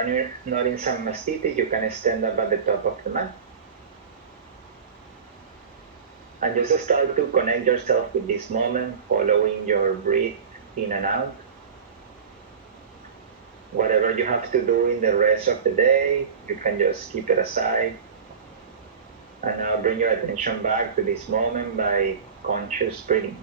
When you're not in Samastiti, you can stand up at the top of the mat. And just start to connect yourself with this moment, following your breath in and out. Whatever you have to do in the rest of the day, you can just keep it aside. And now bring your attention back to this moment by conscious breathing.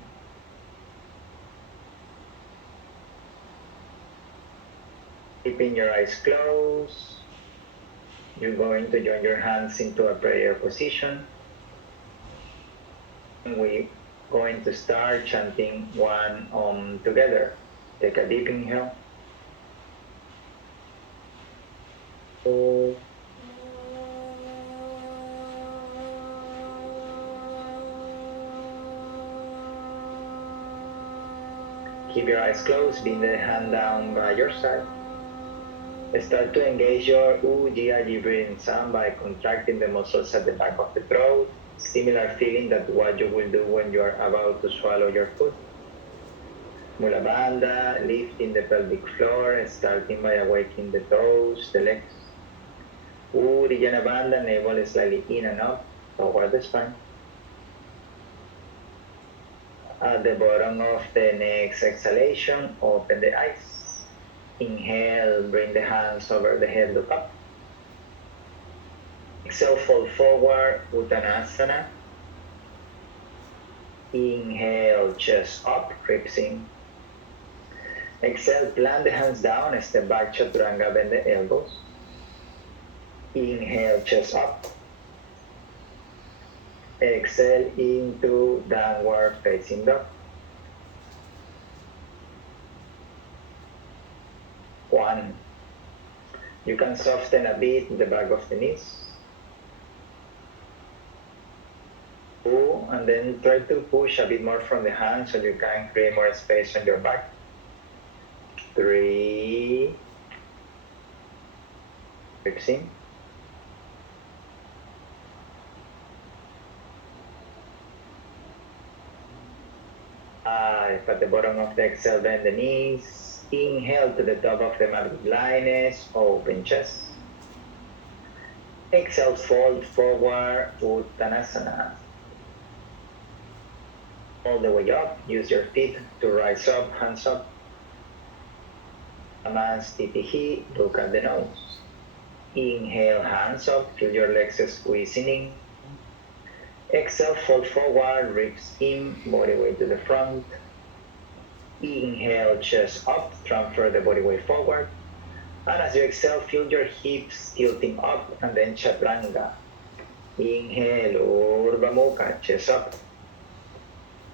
Keeping your eyes closed, you're going to join your hands into a prayer position. We're going to start chanting one Om together. Take a deep inhale. Keep your eyes closed, bring the hand down by your side. Start to engage your Ujjayi breathing sound by contracting the muscles at the back of the throat. Similar feeling that what you will do when you are about to swallow your food. Mula Bandha, lifting the pelvic floor, starting by awakening the toes, the legs. Uddiyana Bandha, navel slightly in and up toward the spine. At the bottom of the next exhalation, open the eyes. Inhale, bring the hands over the head, look up. Exhale, fold forward, Uttanasana. Inhale, chest up, ribs in. Exhale, plant the hands down, step back, Chaturanga, bend the elbows. Inhale, chest up. Exhale into downward facing dog. One. You can soften a bit the back of the knees. Two, and then try to push a bit more from the hands so you can create more space on your back. Three. Ribs in. 5. At the bottom of the exhale, bend the knees. Inhale to the top of the mat with lightness, open chest. Exhale, fold forward, Uttanasana. All the way up, use your feet to rise up, hands up. Namaste, look at the nose. Inhale, hands up, feel your legs squeezing in. Exhale, fold forward, ribs in, body weight to the front. Inhale, chest up, transfer the body weight forward. And as you exhale, feel your hips tilting up, and then Chaturanga. Inhale, Urdhva Mukha, chest up.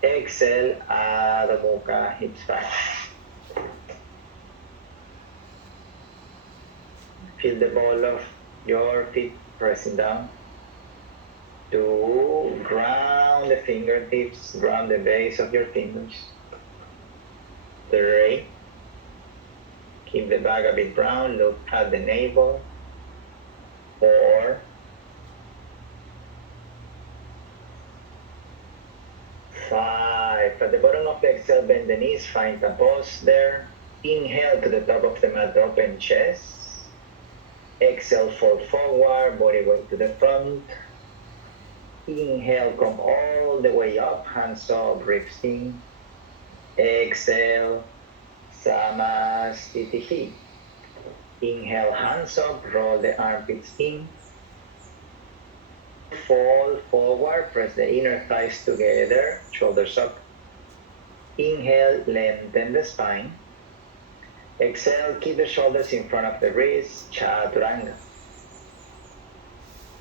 Exhale, Adho Mukha, hips back. Feel the ball of your feet pressing down. 2, ground the fingertips, ground the base of your fingers. 3, keep the back a bit round, look at the navel. 4, 5, at the bottom of the exhale, bend the knees, find a pause there. Inhale to the top of the mat, open chest. Exhale, fold forward, body weight to the front. Inhale, come all the way up, hands up, ribs in. Exhale, Samastitihi. Inhale, hands up, roll the armpits in. Fall forward, press the inner thighs together, shoulders up. Inhale, lengthen the spine. Exhale, keep the shoulders in front of the wrists, Chaturanga.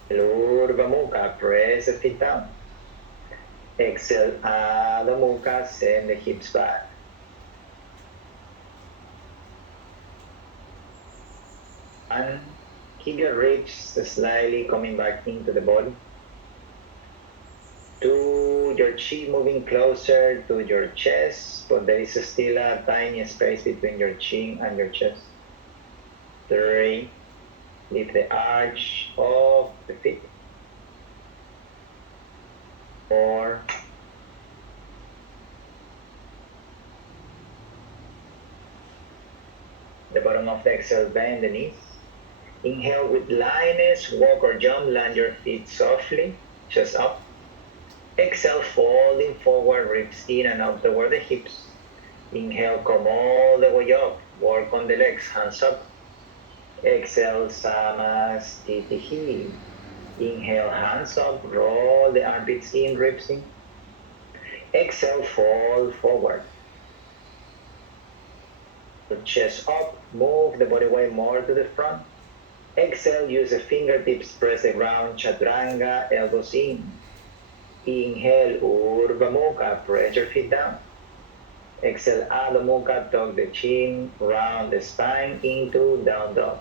Urdhva Mukha, press the feet down. Exhale, Adho Mukha, send the hips back. And keep your ribs slightly coming back into the body. 2, your chin moving closer to your chest, but there is still a tiny space between your chin and your chest. 3, lift the arch of the feet. 4, the bottom of the exhale, bend the knees. Inhale with lightness, walk or jump, land your feet softly, chest up. Exhale, folding forward, ribs in and out toward the hips. Inhale, come all the way up, work on the legs, hands up. Exhale, Samastitihi. Inhale, hands up, roll the armpits in, ribs in. Exhale, fold forward. Chest up, move the body weight more to the front. Exhale, use the fingertips, press the ground, chaturanga, elbows in. Inhale, Urdhva Mukha, press your feet down. Exhale, Adho Mukha, tuck the chin, round the spine into down dog.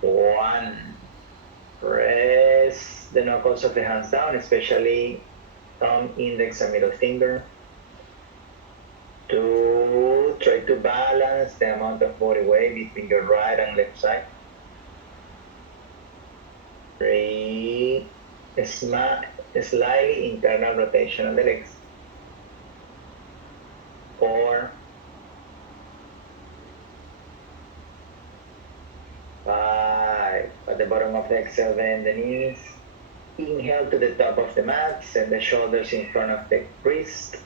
1. Press the knuckles of the hands down, especially thumb, index, and middle finger. 2. Try to balance the amount of body weight between your right and left side. 3. Slightly internal rotation of the legs. 4. 5. At the bottom of the exhale, bend the knees. Inhale to the top of the mat, send the shoulders in front of the wrist.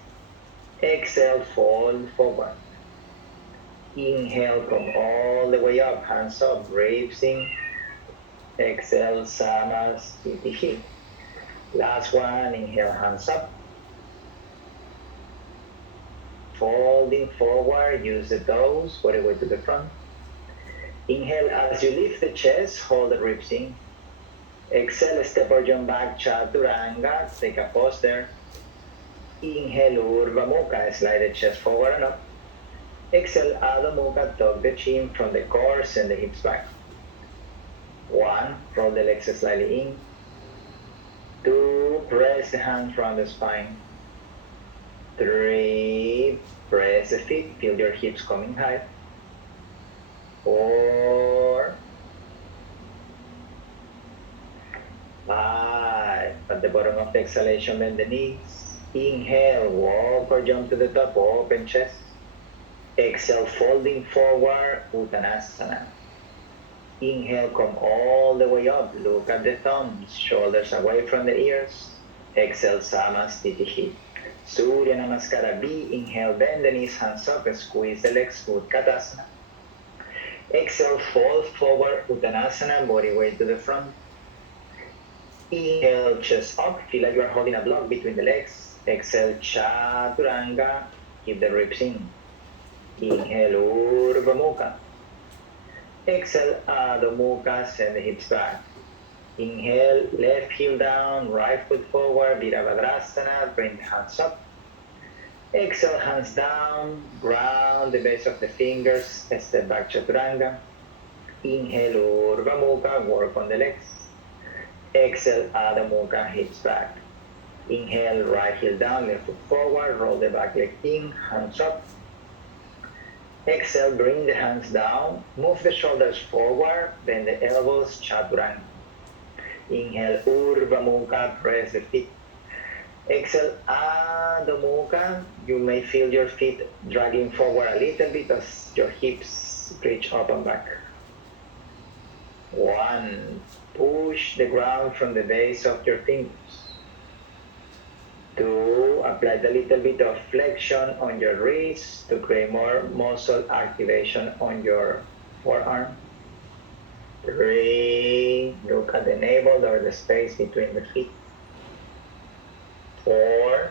Exhale, fold forward. Inhale, come all the way up, hands up, ribs in. Exhale, Samastitihi. Last one, inhale, hands up. Folding forward, use the toes, body weight to the front. Inhale, as you lift the chest, hold the ribs in. Exhale, step or jump back, chaturanga, take a pause there. Inhale, Urdhva Mukha, slide the chest forward and up. Exhale, Adho Mukha, tuck the chin from the core, send the hips back. 1, roll the legs slightly in. 2, press the hands from the spine. 3, press the feet, feel your hips coming high. 4, 5, at the bottom of the exhalation, bend the knees. Inhale, walk or jump to the top, open chest. Exhale, folding forward, Uttanasana. Inhale, come all the way up, look at the thumbs, shoulders away from the ears. Exhale, Samastitihi. Surya Namaskara B. Inhale, bend the knees, hands up, squeeze the legs, Utkatasana. Exhale, fold forward, Uttanasana, body weight to the front. Inhale, chest up, feel like you are holding a block between the legs. Exhale, Chaturanga, keep the ribs in. Inhale, Urdhva Mukha. Exhale, Adho Mukha, send the hips back. Inhale, left heel down, right foot forward, Virabhadrasana, bring the hands up. Exhale, hands down, ground the base of the fingers, step back, Chaturanga. Inhale, Urdhva Mukha, work on the legs. Exhale, Adho Mukha, hips back. Inhale, right heel down, left foot forward, roll the back leg in, hands up. Exhale, bring the hands down, move the shoulders forward, bend the elbows, Chaturanga. Inhale, Urdhva Mukha, press the feet. Exhale, Adho Mukha. You may feel your feet dragging forward a little bit as your hips reach up and back. 1, push the ground from the base of your fingers. 2, apply a little bit of flexion on your wrists to create more muscle activation on your forearm. 3, look at the navel or the space between the feet. 4,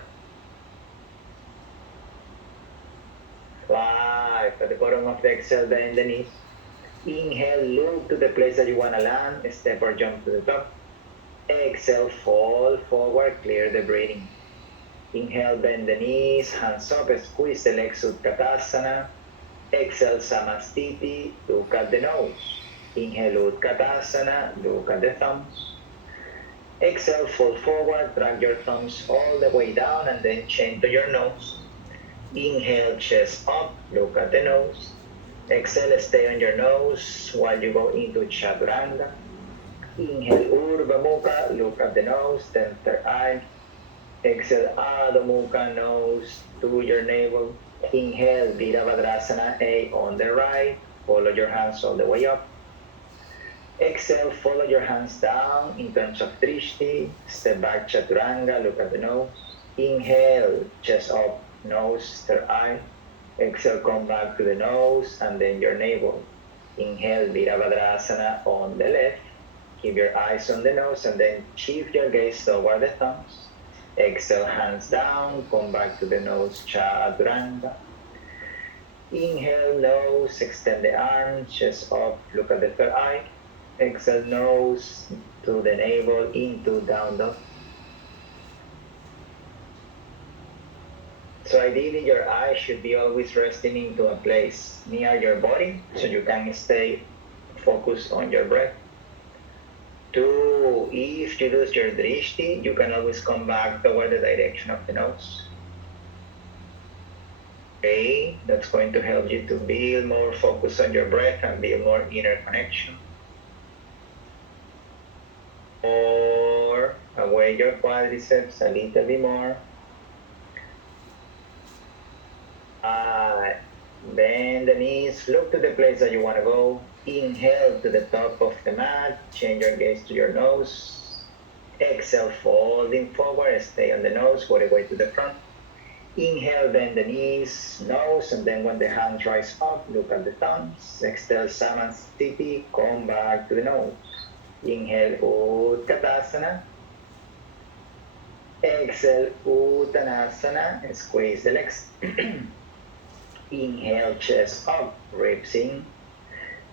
5, at the bottom of the exhale, bend the knees. Inhale, look to the place that you want to land, step or jump to the top. Exhale, fall forward, clear the breathing. Inhale, bend the knees, hands up, squeeze the legs, Utkatasana. Exhale, Samastiti, look at the nose. Inhale, Utkatasana, look at the thumbs. Exhale, fold forward, drag your thumbs all the way down and then chain to your nose. Inhale, chest up, look at the nose. Exhale, stay on your nose while you go into Chaturanga. Inhale, Urdhva Mukha, look at the nose, then third eye. Exhale, Adho Mukha, nose to your navel. Inhale, Virabhadrasana A on the right. Follow your hands all the way up. Exhale, follow your hands down in terms of Drishti. Step back, Chaturanga, look at the nose. Inhale, chest up, nose, third eye. Exhale, come back to the nose and then your navel. Inhale, Virabhadrasana on the left. Keep your eyes on the nose and then shift your gaze toward the thumbs. Exhale, hands down, come back to the nose, Chaturanga. Inhale, nose, extend the arms, chest up, look at the third eye. Exhale, nose to the navel, into down dog. So ideally, your eyes should be always resting into a place near your body so you can stay focused on your breath. 2, if you lose your drishti, you can always come back toward the direction of the nose. 3, that's going to help you to build more focus on your breath and build more inner connection. 4, away your quadriceps a little bit more. 5, bend the knees, look to the place that you want to go. Inhale to the top of the mat, change your gaze to your nose. Exhale, folding forward, stay on the nose, go the way to the front. Inhale, bend the knees, nose, and then when the hands rise up, look at the thumbs. Exhale, Samasthiti, come back to the nose. Inhale, Utkatasana. Exhale, Uttanasana, squeeze the legs. Inhale, chest up, ribs in.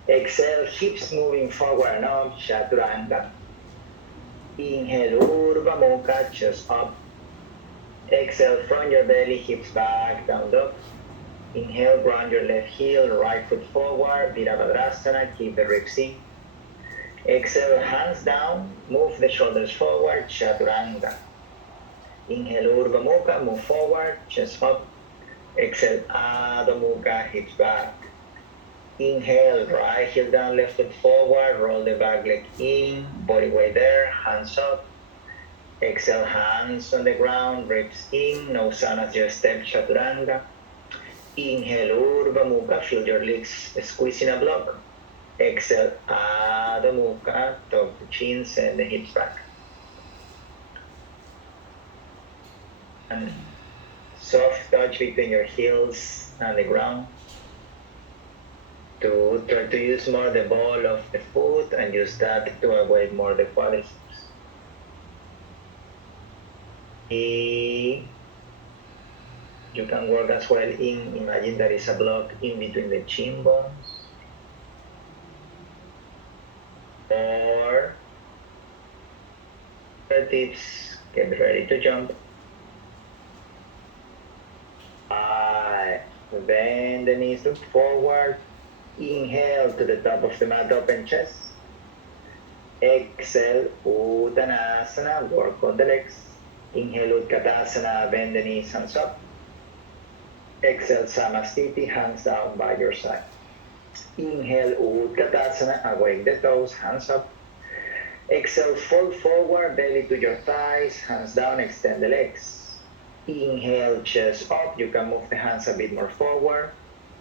Exhale, hips moving forward and up, Chaturanga. Inhale, Urdhva Mukha, chest up. Exhale, from your belly, hips back, down dog. Inhale, ground your left heel, right foot forward, Virabhadrasana, keep the ribs in. Exhale, hands down, move the shoulders forward, Chaturanga. Inhale, Urdhva Mukha, move forward, chest up. Exhale, Adho Mukha, hips back. Inhale, right heel down, left foot forward, roll the back leg in, body weight there, hands up. Exhale, hands on the ground, ribs in, nose down as you step, Chaturanga. Inhale, Urdhva Mukha, feel your legs squeezing a block. Exhale, Adho Mukha, top to chin, send the hips back. And soft touch between your heels and the ground. 2, try to use more the ball of the foot and use that to avoid more the quadriceps. 3, you can work as well in, imagine there is a block in between the chin bones. 4, tips, get ready to jump. 5, bend the knees, look forward. Inhale to the top of the mat, open chest. Exhale, Uttanasana, work on the legs. Inhale, Utkatasana, bend the knees, hands up. Exhale, Samasthiti, hands down by your side. Inhale, Utkatasana, awake the toes, hands up. Exhale, fold forward, belly to your thighs, hands down, extend the legs. Inhale, chest up, you can move the hands a bit more forward.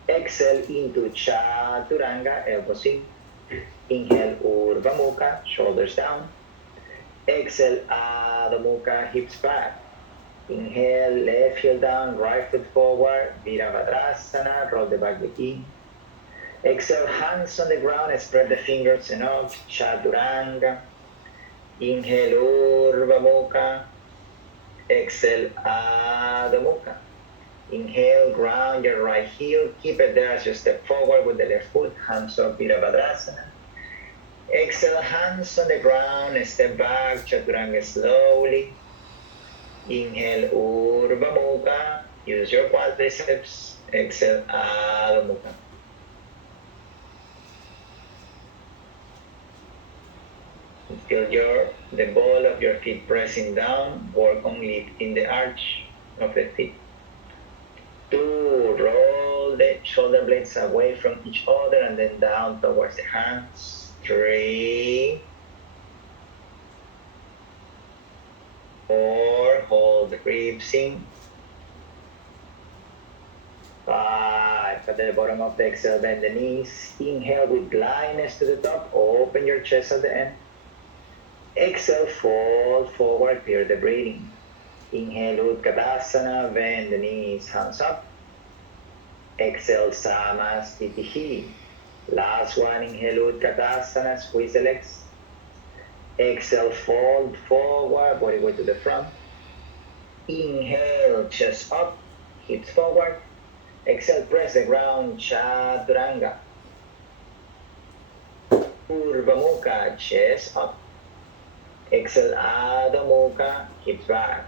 Exhale into Chaturanga, elbows in. Inhale, Urdhva Mukha, shoulders down. Exhale, Adho Mukha, hips back. Inhale, left heel down, right foot forward, Virabhadrasana, roll the back leg in. Exhale, hands on the ground, spread the fingers enough, Chaturanga. Inhale, Urdhva Mukha. Exhale, Adho Mukha. Inhale, ground your right heel, keep it there as you step forward with the left foot, hands up, Virabhadrasana. Exhale, hands on the ground, step back, Chaturanga slowly. Inhale, Urdhva Mukha, use your quadriceps. Exhale, Adho Mukha. Feel the ball of your feet pressing down, work on lifting the arch of the feet. 2, roll the shoulder blades away from each other and then down towards the hands. 3, 4, hold the ribs in. 5. At the bottom of the exhale, bend the knees. Inhale with lightness to the top. Open your chest at the end. Exhale, fold forward, clear the breathing. Inhale, Utkatasana, bend the knees, hands up. Exhale, Samastitihi. Last one, inhale, Utkatasana, squeeze the legs. Exhale, fold forward, body weight to the front. Inhale, chest up, hips forward. Exhale, press the ground, Chaturanga. Urdhva Mukha, chest up. Exhale, Adho Mukha, hips back.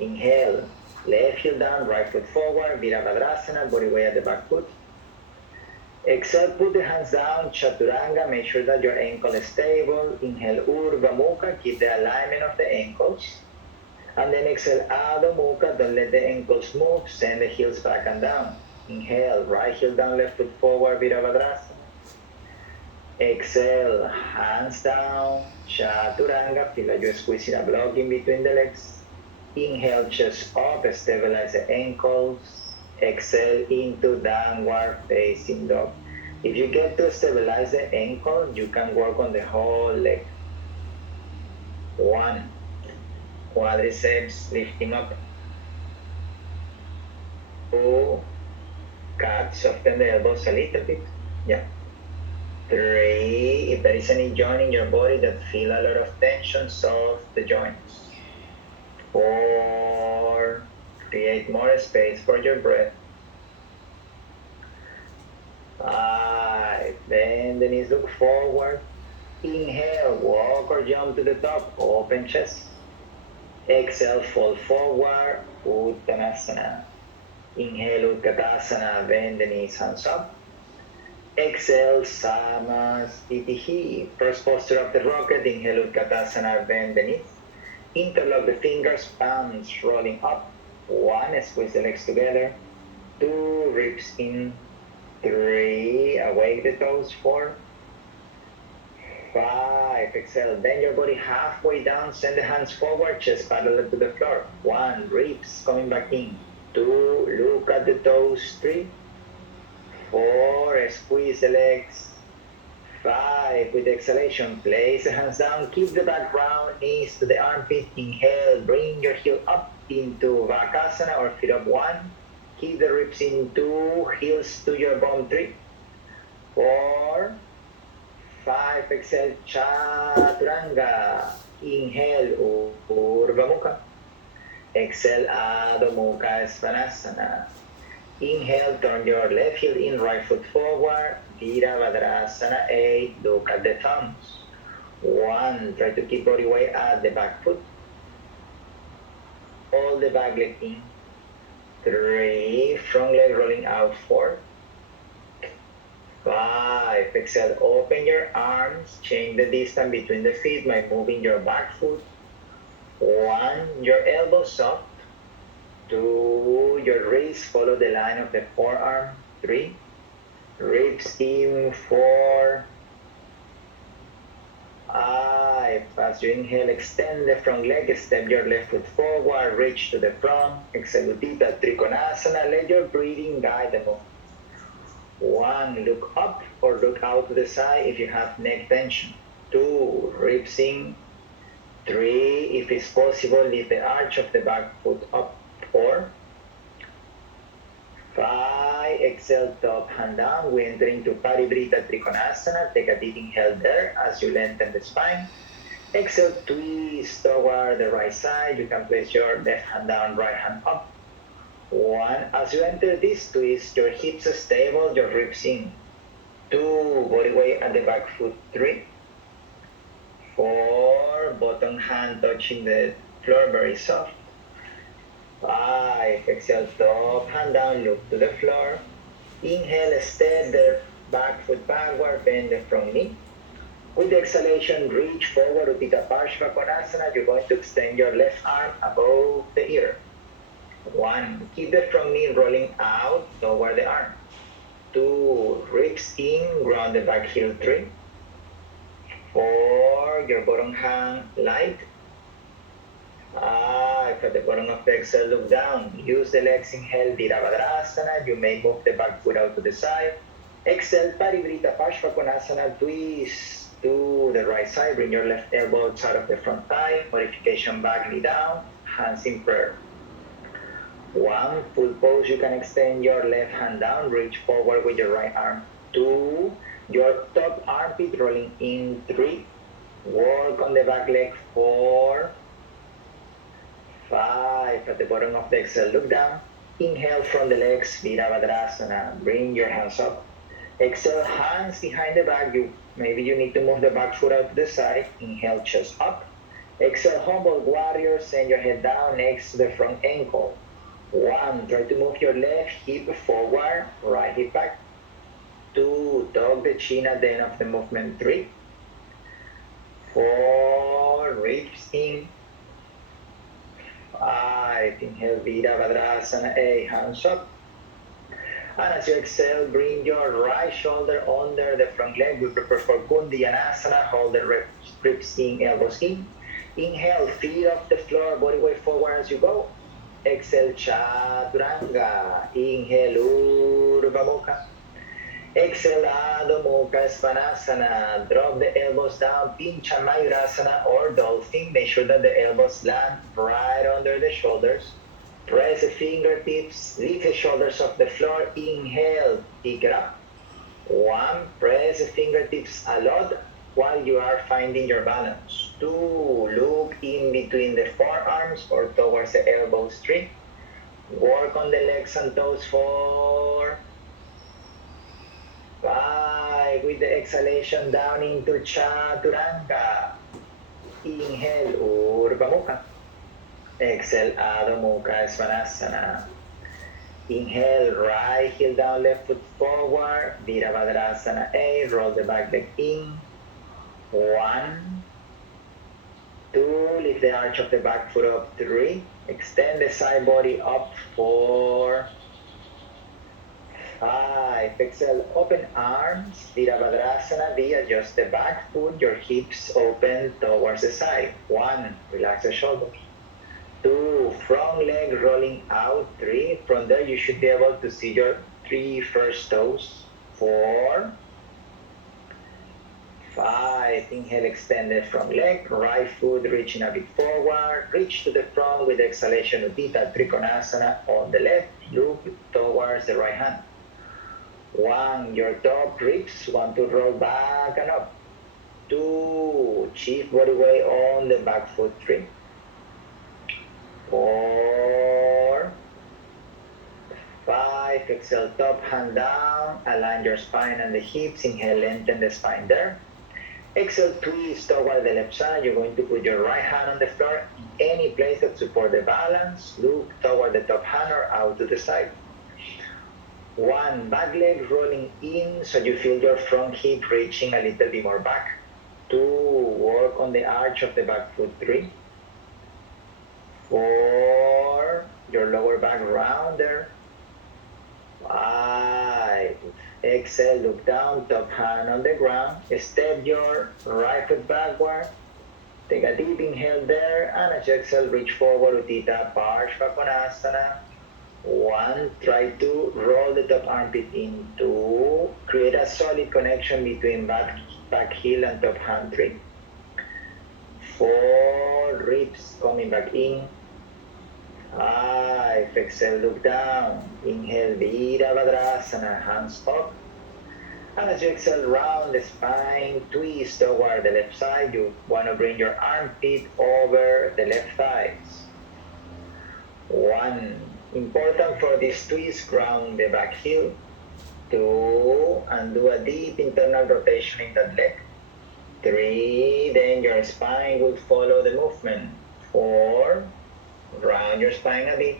Inhale, left heel down, right foot forward, Virabhadrasana, body weight at the back foot. Exhale, put the hands down, Chaturanga, make sure that your ankle is stable. Inhale, Urdhva Mukha, keep the alignment of the ankles. And then exhale, Adho Mukha, don't let the ankles move, send the heels back and down. Inhale, right heel down, left foot forward, Virabhadrasana. Exhale, hands down, Chaturanga, feel like you're squeezing a block in between the legs. Inhale, chest up, stabilize the ankles. Exhale into downward facing dog. If you get to stabilize the ankle, you can work on the whole leg. 1. Quadriceps lifting up. 2. Cut, soften the elbows a little bit. Yeah. 3. If there is any joint in your body that feel a lot of tension, soft the joints. 4. Create more space for your breath. 5. Bend the knees, look forward. Inhale, walk or jump to the top, open chest. Exhale, fold forward, Uttanasana. Inhale, Utkatasana, bend the knees, hands up. Exhale, Samastitihi. First posture of the rocket, inhale, Utkatasana, bend the knees. Interlock the fingers, palms rolling up. 1, squeeze the legs together. 2, ribs in. 3, awake the toes. 4. 5, exhale, bend your body halfway down, send the hands forward, chest parallel to the floor. 1, ribs coming back in. 2, look at the toes. 3. 4, squeeze the legs. 5, with exhalation, place the hands down, keep the back round, knees to the armpit. Inhale, bring your heel up into Vakasana or feet up. 1, keep the ribs in. 2, heels to your bum. 3, 4, 5, exhale, Chaturanga. Inhale, Urdhva Mukha. Exhale, Adho Mukha, Svanasana. Inhale, turn your left heel in, right foot forward, Virabhadrasana. 8, look at the thumbs. 1, try to keep body weight at the back foot. Hold the back leg in. 3, front leg rolling out. 4. 5, exhale, open your arms, change the distance between the feet by moving your back foot. 1, your elbows soft. 2, your wrists follow the line of the forearm. 3, ribs in. 4, 5, as you inhale, extend the front leg, step your left foot forward, reach to the front. Exhale, Utthita Trikonasana, let your breathing guide the move. 1, look up or look out to the side if you have neck tension. 2, ribs in. 3, if it's possible, lift the arch of the back foot up. 4, 5, exhale, top hand down. We enter into Parivrita Trikonasana. Take a deep inhale there as you lengthen the spine. Exhale, twist toward the right side. You can place your left hand down, right hand up. 1, as you enter this twist, your hips are stable, your ribs in. 2, body weight at the back foot. 3, 4, bottom hand touching the floor, very soft. 5, exhale, top hand down, look to the floor. Inhale, step the back foot backward, bend the front knee. With the exhalation, reach forward, Utthita Parshva. You're going to extend your left arm above the ear. 1, keep the front knee rolling out toward the arm. 2, ribs in, ground the back heel. 3, 4, your bottom hand light. At the bottom of the exhale, look down. Use the legs, inhale, Virabhadrasana. You may move the back foot out to the side. Exhale, Parivrita Parshvakonasana. Twist to the right side. Bring your left elbow outside of the front thigh. Modification back, knee down. Hands in prayer. One, full pose. You can extend your left hand down. Reach forward with your right arm. Two, your top armpit rolling in. Three, work on the back leg. Four, five. At the bottom of the exhale, look down. Inhale from the legs, Virabhadrasana. Bring your hands up. Exhale, hands behind the back. Maybe you need to move the back foot out to the side. Inhale, chest up. Exhale, humble warrior. Send your head down next to the front ankle. One, try to move your left hip forward, right hip back. Two, tuck the chin at the end of the movement. Three, four, ribs in. Five, inhale, Virabhadrasana. 8, hands up. And as you exhale, bring your right shoulder under the front leg. We prepare for Kundiyanasana. Hold the ribs in, elbows in. Inhale, feet off the floor, body weight forward as you go. Exhale, Chaturanga. Inhale, Urdhva Mukha. Exhale, Adho Mukha Svanasana. Drop the elbows down, Pincha Mayurasana or Dolphin. Make sure that the elbows land right under the shoulders. Press the fingertips, lift the shoulders off the floor. Inhale, pick it up. One, press the fingertips a lot while you are finding your balance. Two, look in between the forearms or towards the elbows. Three, work on the legs and toes. Four, five, with the exhalation down into Chaturanga. Inhale, Urdhva Mukha. Exhale, Adho Mukha Svanasana. Inhale, right heel down, left foot forward. Virabhadrasana 8, roll the back leg in. 1, 2, lift the arch of the back foot up. 3, extend the side body up. 4, 5, exhale, open arms. Virabhadrasana B, adjust the back foot, your hips open towards the side. 1, relax the shoulders. 2, front leg rolling out. 3, from there you should be able to see your 3 first toes. 4, 5, inhale, extended front leg, right foot reaching a bit forward, reach to the front with exhalation, Utthita Trikonasana on the left, look towards the right hand. 1, your top ribs want to roll back and up. 2, shift body weight on the back foot. 3, 4, 5, exhale, top hand down, align your spine and the hips, inhale, lengthen the spine there. Exhale, twist toward the left side. You're going to put your right hand on the floor in any place that support the balance. Look toward the top hand or out to the side. 1, back leg rolling in so you feel your front hip reaching a little bit more back. 2, work on the arch of the back foot. 3, 4, your lower back rounder. 5, exhale, look down, top hand on the ground. Step your right foot backward. Take a deep inhale there, and as you exhale, reach forward, Utthita Parshvakonasana. 1, try to roll the top armpit in. 2, create a solid connection between back heel and top hand. 3, 4, ribs coming back in. 5, exhale, look down. Inhale, Virabhadrasana, hands up. And as you exhale, round the spine, twist toward the left side. You want to bring your armpit over the left thighs. 1, important for this twist, ground the back heel. 2, and do a deep internal rotation in that leg. 3, then your spine will follow the movement. 4, round your spine a bit.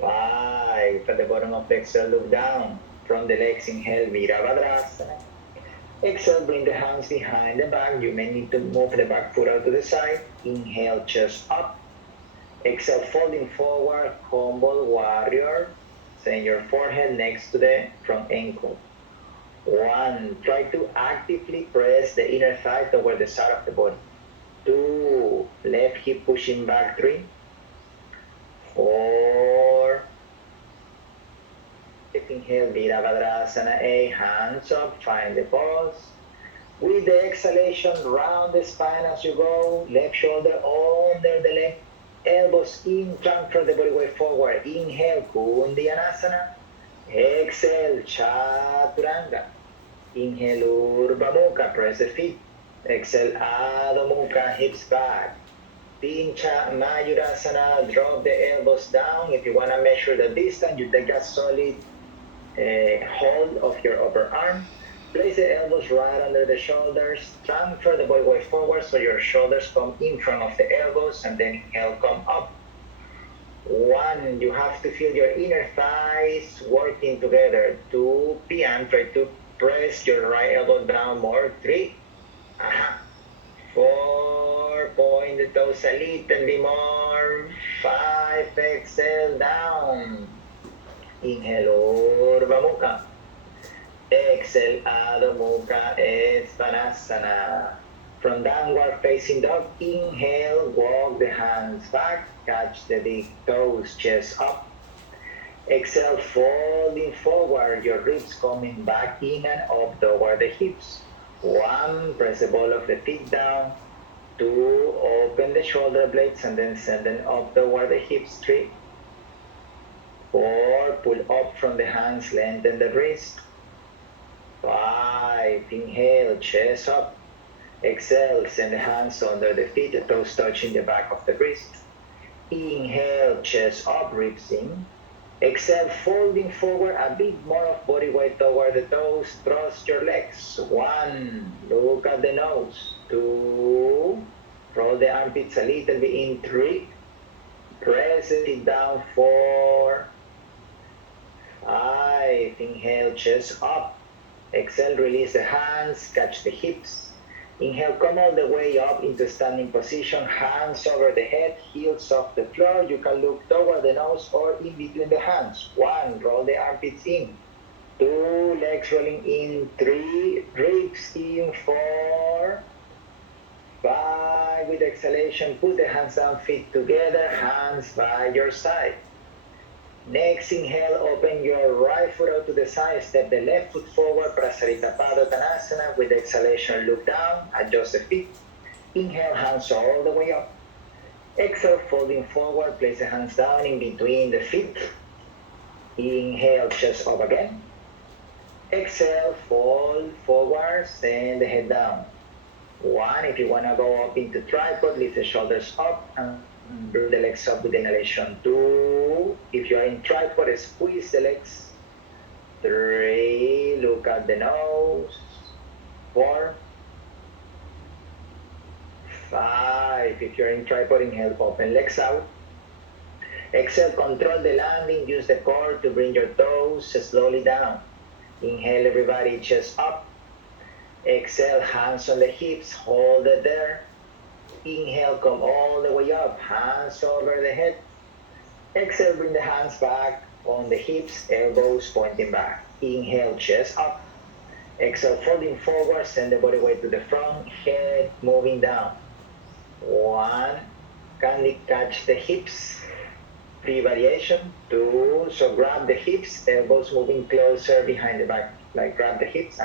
5, at the bottom of the exhale, look down. From the legs, inhale, Virabhadrasana. Exhale, bring the hands behind the back. You may need to move the back foot out to the side. Inhale, chest up. Exhale, folding forward, humble warrior. Send your forehead next to the front ankle. 1, try to actively press the inner thigh toward the side of the body. 2, Left hip pushing back 3, 4. Inhale, Virabhadrasana A, hands up, find the pause. With the exhalation, round the spine as you go, left shoulder under the leg, elbows in, transfer the body weight forward. Inhale, Kundyanasana. Exhale, Chaturanga. Inhale, Urdhva Mukha, press the feet. Exhale, Adho Mukha, hips back. Pincha Mayurasana, drop the elbows down. If you want to measure the distance, you take a solid hold of your upper arm. Place the elbows right under the shoulders. Transfer the body weight forward so your shoulders come in front of the elbows, and then inhale, come up. 1, you have to feel your inner thighs working together. 2, Pian, try to press your right elbow down more. 3, 4, point the toes a little bit more. 5, exhale, down. Inhale, Urdhva Mukha. Exhale, Adho Mukha, Svanasana. From downward facing dog, inhale, walk the hands back, catch the big toes, chest up. Exhale, folding forward, your ribs coming back in and up toward the hips. 1, press the ball of the feet down. 2, open the shoulder blades and then send them up toward the hips. 3, 4, pull up from the hands, lengthen the wrist. 5, inhale, chest up. Exhale, send the hands under the feet, the toes touching the back of the wrist. Inhale, chest up, ribs in. Exhale, folding forward, a bit more of body weight toward the toes. Thrust your legs. 1, look at the nose. 2, roll the armpits a little bit in. 3, press it down. 4, 5, inhale, chest up. Exhale, release the hands, catch the hips. Inhale, come all the way up into standing position, hands over the head, heels off the floor. You can look toward the nose or in between the hands. 1, roll the armpits in. 2, legs rolling in. 3, ribs in. 4, 5, with exhalation, put the hands down, feet together, hands by your side. Next, inhale, open your right foot out to the side, step the left foot forward, Prasarita Padottanasana. With exhalation, look down, adjust the feet. Inhale, hands all the way up. Exhale, folding forward, place the hands down in between the feet. Inhale, chest up again. Exhale, fold forward, send the head down. 1, if you want to go up into tripod, lift the shoulders up and bring the legs up with inhalation. 2, if you are in tripod, squeeze the legs. 3, look at the nose. 4, 5, if you're in tripod, inhale, open legs out. Exhale, control the landing, use the core to bring your toes slowly down. Inhale, everybody, chest up. Exhale, hands on the hips, hold it there. Inhale, come all the way up, hands over the head. Exhale, bring the hands back on the hips, elbows pointing back. Inhale, chest up. Exhale, folding forward, send the body weight to the front, head moving down. 1, kindly catch the hips. 3, variation. 2, so grab the hips, elbows moving closer behind the back, like grab the hips.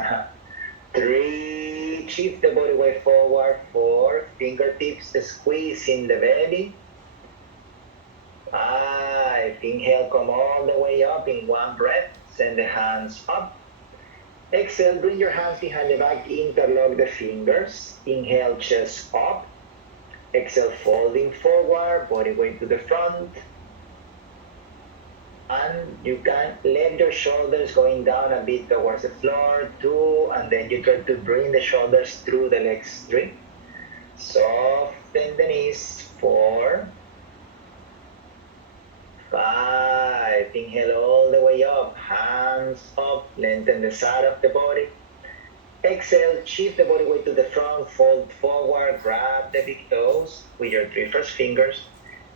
3, shift the body weight forward. 4, fingertips squeeze in the belly. 5, inhale, come all the way up in 1 breath. Send the hands up. Exhale, bring your hands behind the back, interlock the fingers. Inhale, chest up. Exhale, folding forward, body weight to the front. And you can let your shoulders going down a bit towards the floor. 2, and then you try to bring the shoulders through the legs. 3, soften the knees. 4, 5, inhale all the way up, hands up, lengthen the side of the body. Exhale, shift the body weight to the front, fold forward, grab the big toes with your 3 first fingers.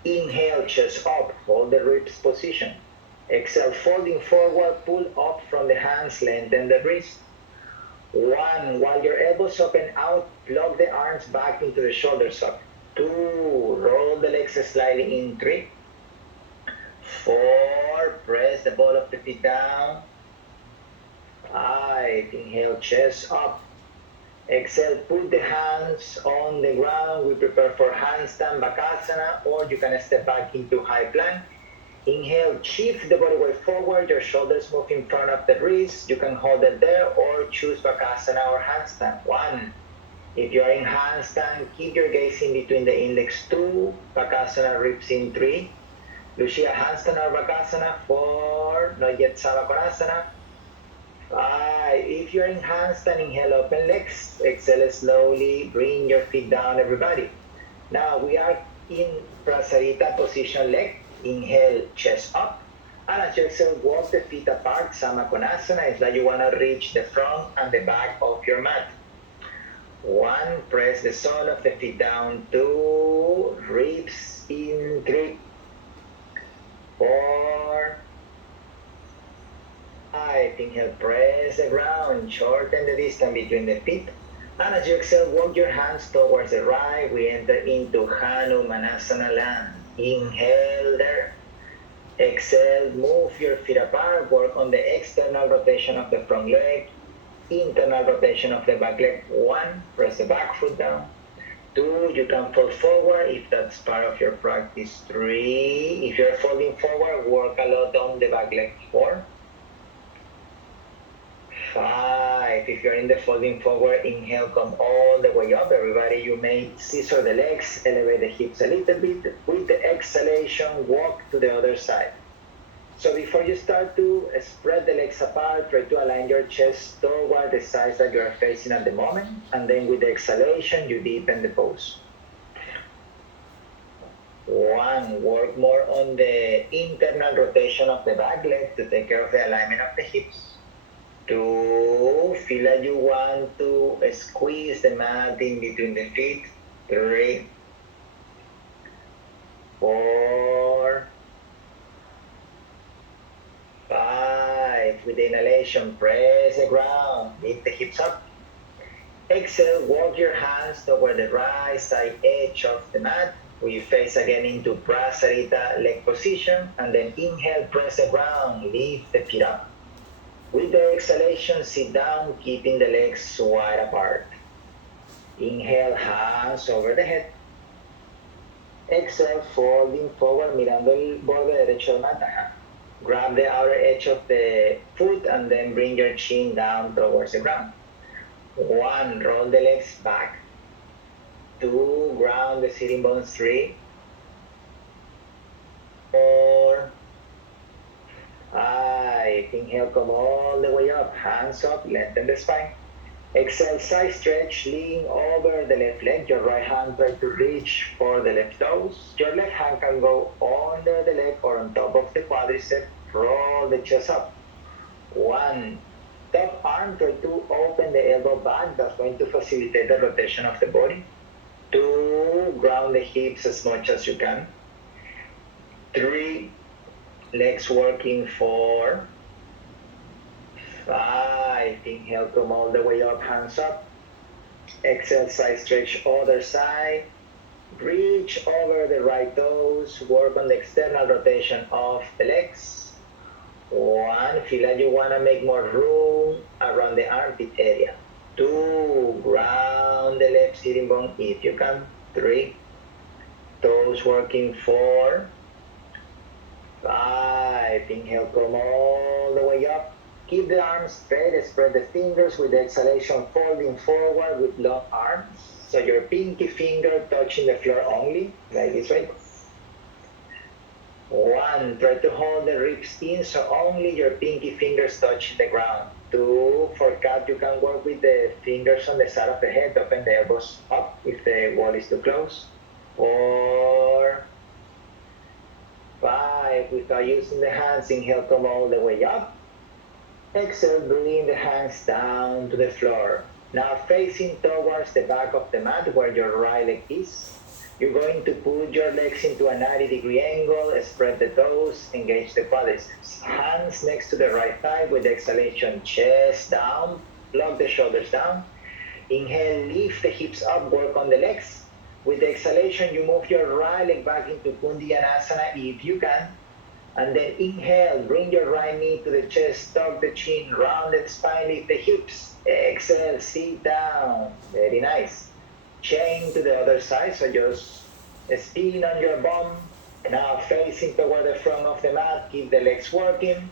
Inhale, chest up, hold the ribs position. Exhale, folding forward, pull up from the hands, lengthen the wrist. 1, while your elbows open out, plug the arms back into the shoulder socket. 2, roll the legs slightly in. 3, 4, press the ball of the feet down. 5, inhale, chest up. Exhale, put the hands on the ground. We prepare for handstand bakasana, or you can step back into high plank. Inhale, shift the body weight forward, your shoulders move in front of the wrist. You can hold it there or choose bakasana or handstand. 1. If you are in handstand, keep your gaze in between the index. 2, bakasana, ribs in. 3, Lucia, handstand or bakasana. 4, not yet Savakonasana. 5, if you're in handstand, inhale, open legs. Exhale slowly, bring your feet down, everybody. Now we are in Prasarita position leg. Inhale, chest up. And as you exhale, walk the feet apart, Samakonasana. Is that you want to reach the front and the back of your mat. 1, press the sole of the feet down. 2, ribs in. 3, 4, 5, inhale, press the ground, shorten the distance between the feet. And as you exhale, walk your hands towards the right. We enter into Hanumanasana land. Inhale there. Exhale, move your feet apart. Work on the external rotation of the front leg, internal rotation of the back leg. 1, press the back foot down. 2, you can fall forward if that's part of your practice. 3, if you're falling forward, work a lot on the back leg. 4, 5, if you're in the folding forward, inhale, come all the way up. Everybody, you may scissor the legs, elevate the hips a little bit. With the exhalation, walk to the other side. So before you start to spread the legs apart, try to align your chest toward the sides that you are facing at the moment. And then with the exhalation, you deepen the pose. 1, work more on the internal rotation of the back leg to take care of the alignment of the hips. 2, feel like you want to squeeze the mat in between the feet. 3, 4, 5, with the inhalation, press the ground, lift the hips up. Exhale, walk your hands toward the right side edge of the mat. We face again into Prasarita leg position, and then inhale, press the ground, lift the feet up. With the exhalation, sit down, keeping the legs wide apart. Inhale, hands over the head. Exhale, folding forward, mirando el borde derecho del mat. Grab the outer edge of the foot and then bring your chin down towards the ground. 1, roll the legs back. 2, ground the sitting bones. 3, 4, 5, inhale, come all the way up, hands up, lengthen the spine. Exhale, side stretch, lean over the left leg. Your right hand try to reach for the left toes. Your left hand can go under the leg or on top of the quadricep. Roll the chest up. 1, top arm, try to open the elbow back. That's going to facilitate the rotation of the body. 2, ground the hips as much as you can. 3, legs working. 4, 5, inhale, come all the way up, hands up. Exhale, side stretch, other side. Reach over the right toes, work on the external rotation of the legs. 1, feel like you want to make more room around the armpit area. 2, ground the left sitting bone if you can. 3, toes working. 4, 5, inhale, come all the way up. Keep the arms straight, spread the fingers with the exhalation, folding forward with long arms. So your pinky finger touching the floor only, like this, right? 1, try to hold the ribs in, so only your pinky fingers touch the ground. 2, for cat, you can work with the fingers on the side of the head, open the elbows up if the wall is too close. 4, 5, without using the hands, inhale, come all the way up. Exhale, bring the hands down to the floor. Now facing towards the back of the mat where your right leg is. You're going to put your legs into a 90-degree angle, spread the toes, engage the quadriceps. Hands next to the right thigh with the exhalation, chest down, lock the shoulders down. Inhale, lift the hips up, work on the legs. With the exhalation, you move your right leg back into Kundiyanasana if you can. And then inhale, bring your right knee to the chest, tuck the chin, round the spine, lift the hips. Exhale, sit down. Very nice. Chain to the other side, so just spin on your bum. Now facing toward the front of the mat, keep the legs working.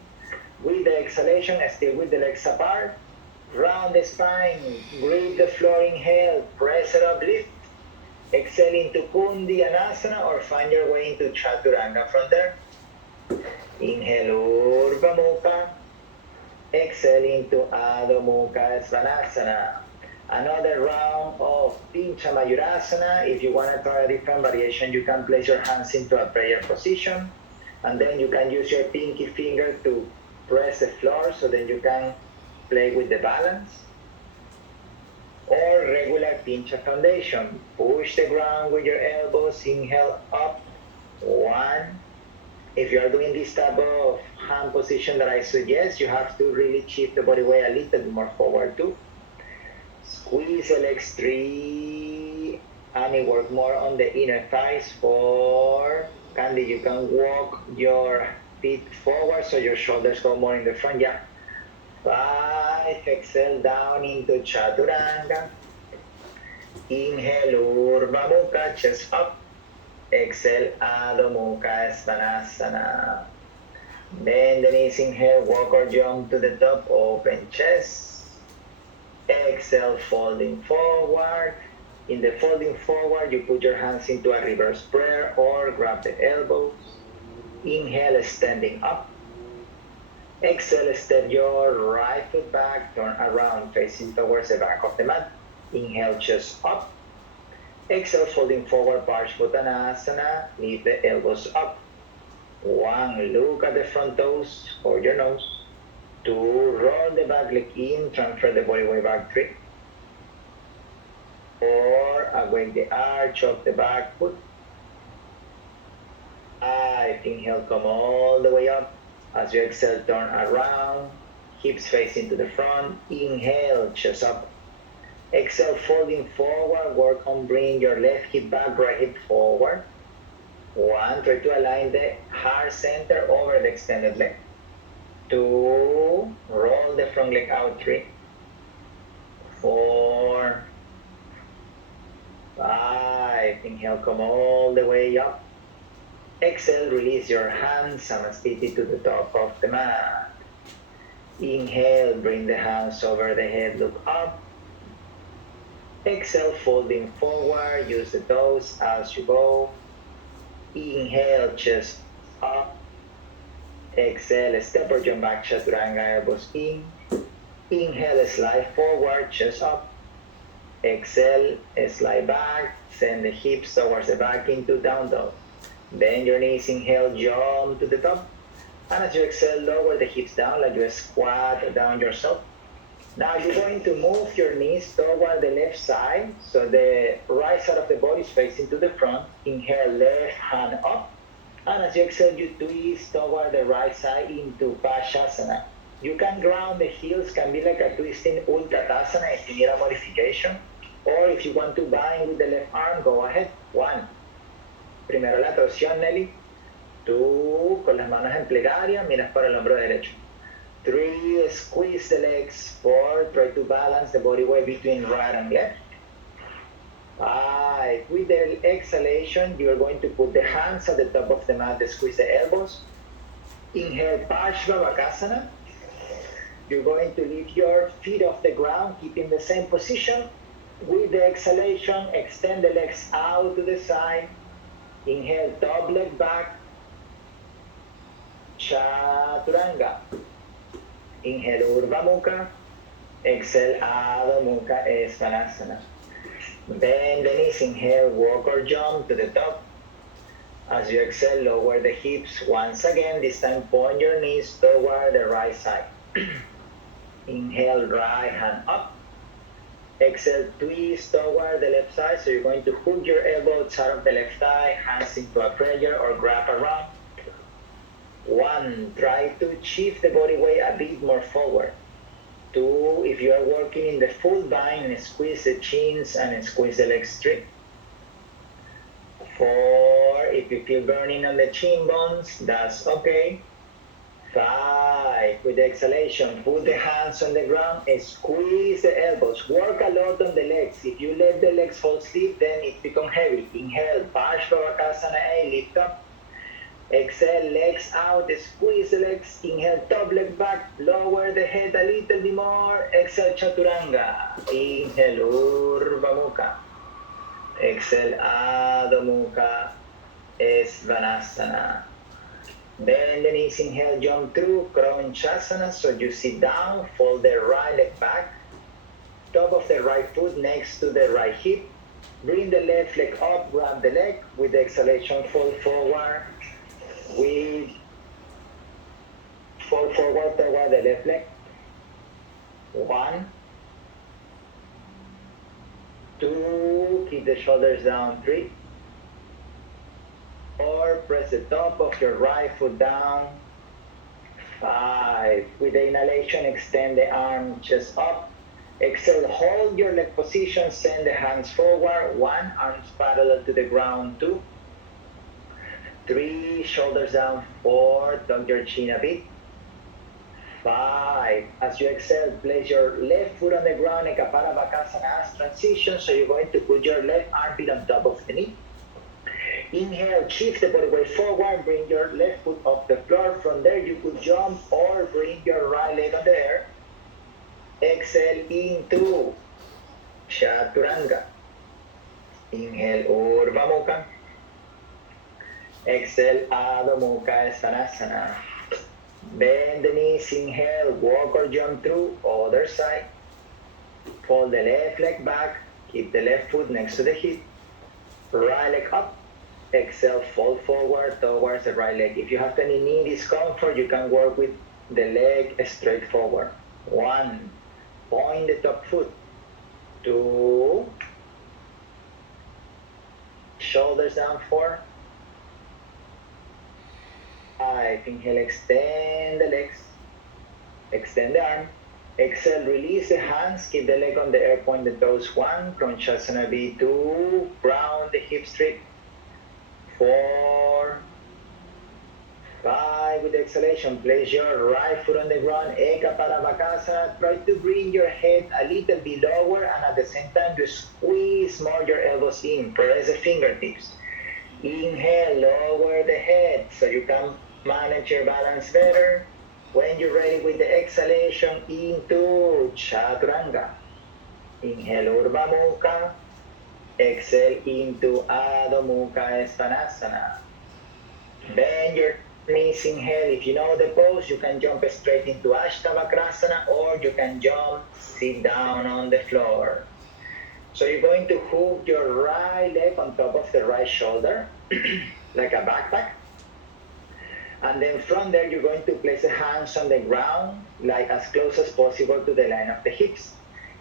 With the exhalation, still with the legs apart. Round the spine, grip the floor, inhale, press it up, lift. Exhale into Kundiyanasana or find your way into Chaturanga from there. Inhale, Urdhva Mukha. Exhale into Adho Mukha Svanasana. Another round of Pincha Mayurasana. If you want to try a different variation, you can place your hands into a prayer position. And then you can use your pinky finger to press the floor so then you can play with the balance. Or regular Pincha Foundation. Push the ground with your elbows. Inhale up. 1. If you are doing this type of hand position that I suggest, you have to really shift the body weight a little bit more forward too. Squeeze the legs 3, and you work more on the inner thighs. 4. Candy, you can walk your feet forward so your shoulders go more in the front. Yeah. 5. Exhale down into Chaturanga. Inhale, Urdhva Mukha, chest up. Exhale, Adho Mukha Svanasana. Bend the knees, inhale, walk or jump to the top, open chest. Exhale, folding forward. In the folding forward, you put your hands into a reverse prayer or grab the elbows. Inhale, standing up. Exhale, step your right foot back, turn around, facing towards the back of the mat. Inhale, chest up. Exhale, folding forward, Parshvottanasana. Lift the elbows up. 1, look at the front toes or your nose. 2, roll the back leg in, transfer the body weight back. 3. 4, awake the arch of the back foot. 5, inhale, come all the way up. As you exhale, turn around, hips facing to the front. Inhale, chest up. Exhale, folding forward, work on bringing your left hip back, right hip forward. 1, try to align the heart center over the extended leg. 2, roll the front leg out. 3, 4, 5, inhale, come all the way up. Exhale, release your hands, Samastiti to the top of the mat. Inhale, bring the hands over the head, look up. Exhale, folding forward, use the toes as you go. Inhale, chest up. Exhale, step or jump back, Chaturanga, elbows in. Inhale, slide forward, chest up. Exhale, slide back, send the hips towards the back into down dog. Bend your knees, inhale, jump to the top. And as you exhale, lower the hips down like you squat down yourself. Now you're going to move your knees toward the left side, so the right side of the body is facing to the front. Inhale, left hand up. And as you exhale, you twist toward the right side into Pashasana. You can ground the heels, can be like a twisting Utkatasana if you need a modification. Or if you want to bind with the left arm, go ahead. 1. Primero la torsión, Nelly. Tú, con las manos en plegaria, miras para el hombro derecho. 3, squeeze the legs. 4, try to balance the body weight between right and left. 5, with the exhalation, you're going to put the hands at the top of the mat, squeeze the elbows. Inhale, Parshvavakasana. You're going to lift your feet off the ground, keeping the same position. With the exhalation, extend the legs out to the side. Inhale, top leg back. Chaturanga. Inhale, Urdhva Mukha. Exhale, Adho Mukha Svanasana. Bend the knees, inhale, walk or jump to the top. As you exhale, lower the hips once again. This time, point your knees toward the right side. Inhale, right hand up. Exhale, twist toward the left side. So you're going to hook your elbow outside of the left thigh, hands into a prayer or grab around. 1, try to shift the body weight a bit more forward. 2, if you are working in the full bind, squeeze the chins and squeeze the legs straight. 4, if you feel burning on the chin bones, that's okay. 5, with the exhalation, put the hands on the ground and squeeze the elbows. Work a lot on the legs. If you let the legs fall asleep, then it becomes heavy. Inhale, Parshvavakasana A, lift up. Exhale, legs out, squeeze the legs. Inhale, top leg back, lower the head a little bit more. Exhale, Chaturanga. Inhale, Urdhva Mukha. Exhale, Adho Mukha, Svanasana. Bend the knees, inhale, jump through, Kronchasana. So you sit down, fold the right leg back, top of the right foot next to the right hip. Bring the left leg up, grab the leg. With the exhalation, fall forward. Fall forward toward the left leg. 1, 2, keep the shoulders down. 3, 4, press the top of your right foot down. 5, with the inhalation, extend the arm chest up. Exhale, hold your leg position, send the hands forward. 1, arms parallel to the ground. 2, 3, shoulders down. 4, tuck your chin a bit. 5, as you exhale, place your left foot on the ground, Ekaparabhakasana as transition. So you're going to put your left armpit on top of the knee. Inhale, shift the body weight forward, bring your left foot off the floor. From there, you could jump or bring your right leg on the air. Exhale into Chaturanga. Inhale, Urdhva Mukha. Exhale, Adho Mukha, Svanasana. Bend the knees, inhale, walk or jump through, other side. Fold the left leg back, keep the left foot next to the hip. Right leg up. Exhale, fold forward towards the right leg. If you have any knee discomfort, you can work with the leg straight forward. 1, point the top foot. 2, shoulders down. 4, 5, inhale, extend the legs. Extend the arm. Exhale, release the hands, keep the leg on the air, point the toes. 1, Kronchasana B. 2, ground the hips straight. 4, 5, with exhalation, place your right foot on the ground, Ekaparabhakasana. Try to bring your head a little bit lower, and at the same time, you squeeze more your elbows in. Press the fingertips. Inhale, lower the head so you can manage your balance better. When you're ready with the exhalation, into Chaturanga. Inhale, Urdhva Mukha. Exhale into Adho Mukha, Svanasana. Bend your knees, inhale. If you know the pose, you can jump straight into Ashtavakrasana, or you can jump, sit down on the floor. So you're going to hook your right leg on top of the right shoulder, like a backpack. And then from there, you're going to place the hands on the ground, like as close as possible to the line of the hips.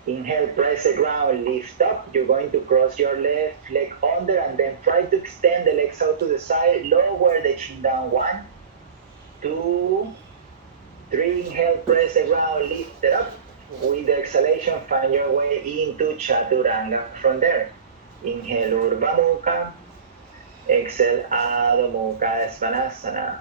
Inhale, press the ground, lift up. You're going to cross your left leg under, and then try to extend the legs out to the side. Lower the chin down. 1, 2, 3. Inhale, press the ground, lift it up. With the exhalation, find your way into Chaturanga from there. Inhale, Urdhva Mukha. Exhale, Adho Mukha, Svanasana.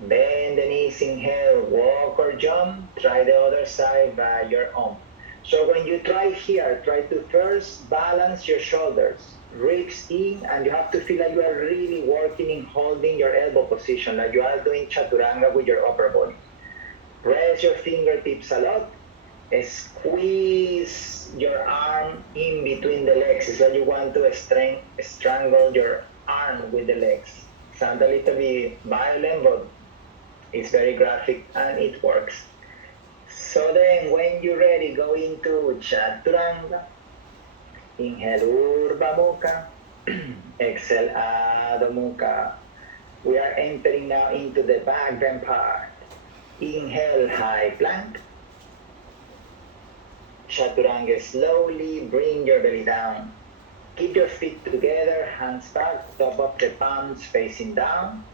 Bend the knees, inhale, walk or jump. Try the other side by your own. So when you try here, try to first balance your shoulders, ribs in, and you have to feel like you are really working in holding your elbow position, like you are doing Chaturanga with your upper body. Press your fingertips a lot. Squeeze your arm in between the legs. It's like you want to strangle your arm with the legs. Sounds a little bit violent, but it's very graphic and it works. So then when you're ready, go into Chaturanga. Inhale, Urdhva Mukha. Exhale, Adho Mukha. We are entering now into the back bend part. Inhale, high plank. Chaturanga, slowly bring your belly down. Keep your feet together, hands back, top of the palms facing down.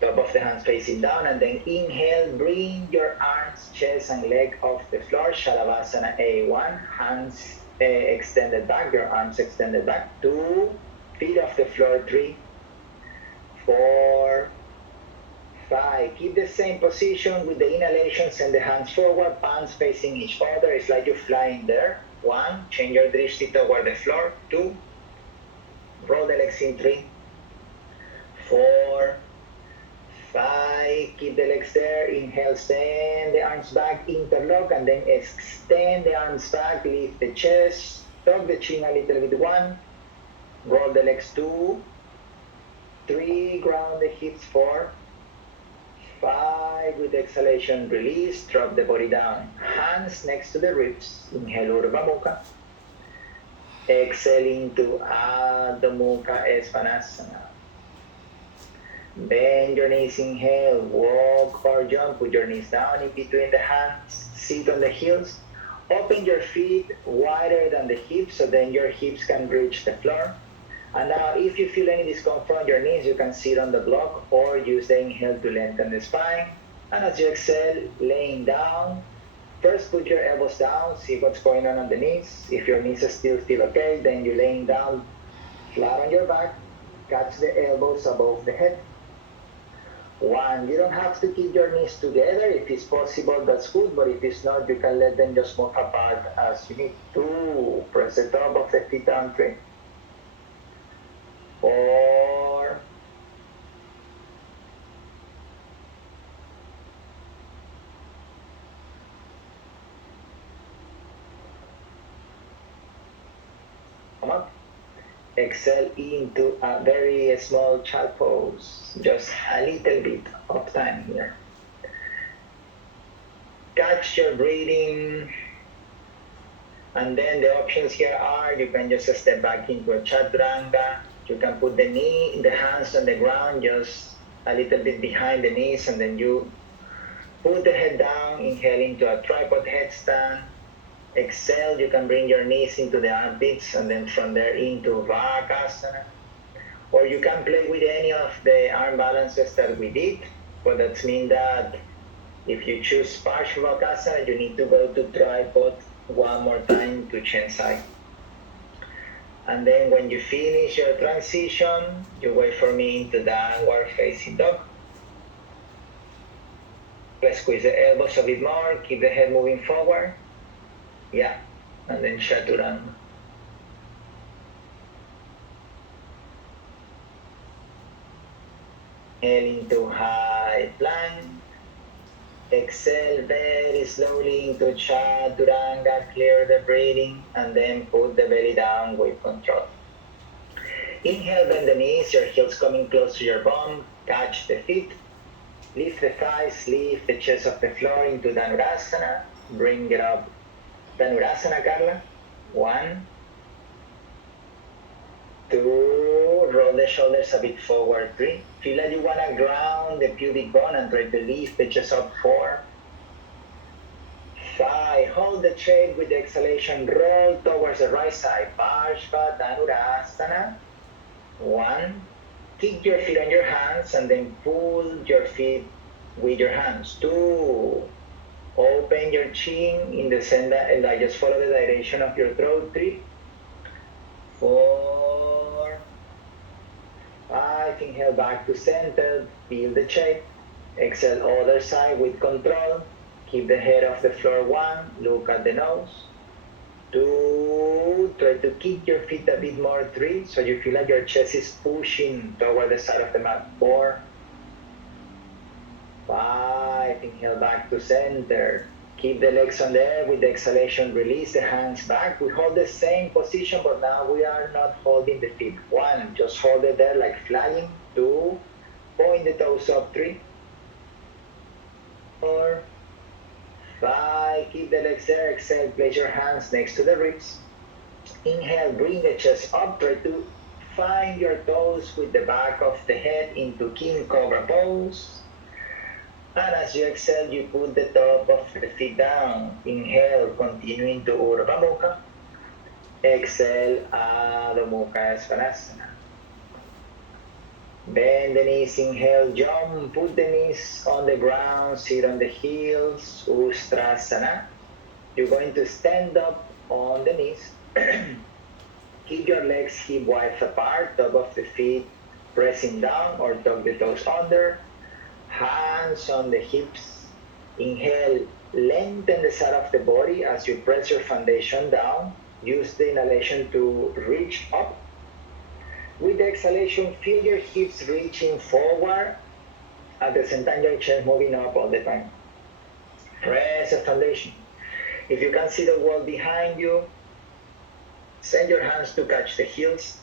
Top of the hands facing down, and then inhale, bring your arms, chest, and leg off the floor. Shalavasana A1, hands extended back, your arms extended back. 2, Feet off the floor, 3, 4, 5. Keep the same position with the inhalation. Send the hands forward, palms facing each other. It's like you're flying there. 1, change your drishti toward the floor. 2, roll the legs in. 3, 4, 5. Keep the legs there. Inhale, send the arms back, interlock, and then extend the arms back. Lift the chest, tuck the chin a little bit. 1, roll the legs. 2, 3, ground the hips. 4, 5, with exhalation, release, drop the body down. Hands next to the ribs. Inhale, Urdhva Mukha. Exhale into Adho Mukha Svanasana. Bend your knees, inhale, walk or jump, put your knees down in between the hands, sit on the heels. Open your feet wider than the hips, so then your hips can reach the floor. And now if you feel any discomfort on your knees, you can sit on the block or use the inhale to lengthen the spine. And as you exhale, laying down, first put your elbows down, see what's going on the knees. If your knees are still okay, then you're laying down flat on your back, catch the elbows above the head. 1, you don't have to keep your knees together. If it's possible, that's good, but if it's not, you can let them just move apart as you need. 2, press the top of the feet down. 3, 4, 'Come up. Exhale into a very small child pose. Just a little bit of time here. Catch your breathing. And then the options here are, you can just step back into a chaturanga. You can put the hands on the ground, just a little bit behind the knees, and then you put the head down, inhale into a tripod headstand. Exhale, you can bring your knees into the armpits, and then from there into Vakasana. Or you can play with any of the arm balances that we did, but that means that if you choose Parshvakasana, you need to go to tripod one more time to change side. And then when you finish your transition, you wait for me into downward facing dog. Let's squeeze the elbows a bit more, keep the head moving forward. Yeah, and then chaturanga. Inhale into high plank. Exhale very slowly into chaturanga, clear the breathing, and then put the belly down with control. Inhale, bend the knees, your heels coming close to your bum, catch the feet, lift the thighs, lift the chest off the floor into Dhanurasana, bring it up. Dhanurasana, Carla. 1, 2, roll the shoulders a bit forward. 3, feel like you want to ground the pubic bone and try to lift the chest up. 4, 5, hold the shape with the exhalation, roll towards the right side. Parshva Dhanurasana. 1, kick your feet on your hands and then pull your feet with your hands. 2, open your chin in the center and just follow the direction of your throat. 3, 4, 5, inhale back to center, feel the shape. Exhale other side with control. Keep the head off the floor. 1, look at the nose. 2, try to kick your feet a bit more. 3, so you feel like your chest is pushing toward the side of the mat. 4, 5, inhale back to center. Keep the legs on there with the exhalation, release the hands back. We hold the same position, but now we are not holding the feet. 1, just hold it there like flying. 2, point the toes up. 3, 4, 5, keep the legs there. Exhale, place your hands next to the ribs. Inhale, bring the chest up. Try to find your toes with the back of the head into King Cobra pose. And as you exhale, you put the top of the feet down. Inhale, continue into Urdhva Mukha. Exhale, Adho Mukha Svanasana. Bend the knees, inhale, jump, put the knees on the ground, sit on the heels, Ustrasana. You're going to stand up on the knees. Keep your legs hip width apart, top of the feet pressing down or tuck the toes under. Hands on the hips. Inhale, lengthen the side of the body as you press your foundation down. Use the inhalation to reach up. With the exhalation, feel your hips reaching forward. At the same time, your chest moving up all the time. Press the foundation. If you can see the wall behind you, send your hands to catch the heels.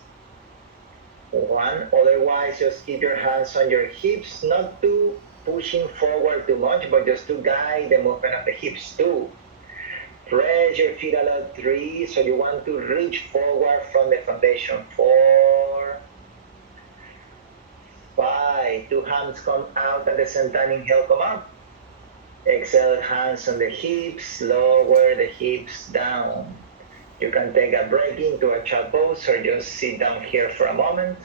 One, otherwise just keep your hands on your hips, not too pushing forward too much, but just to guide the movement of the hips. Two, press your feet a lot. Three, so you want to reach forward from the foundation. Four, five, two hands come out at the same time, inhale, come up. Exhale, hands on the hips, lower the hips down. You can take a break into a child pose or just sit down here for a moment.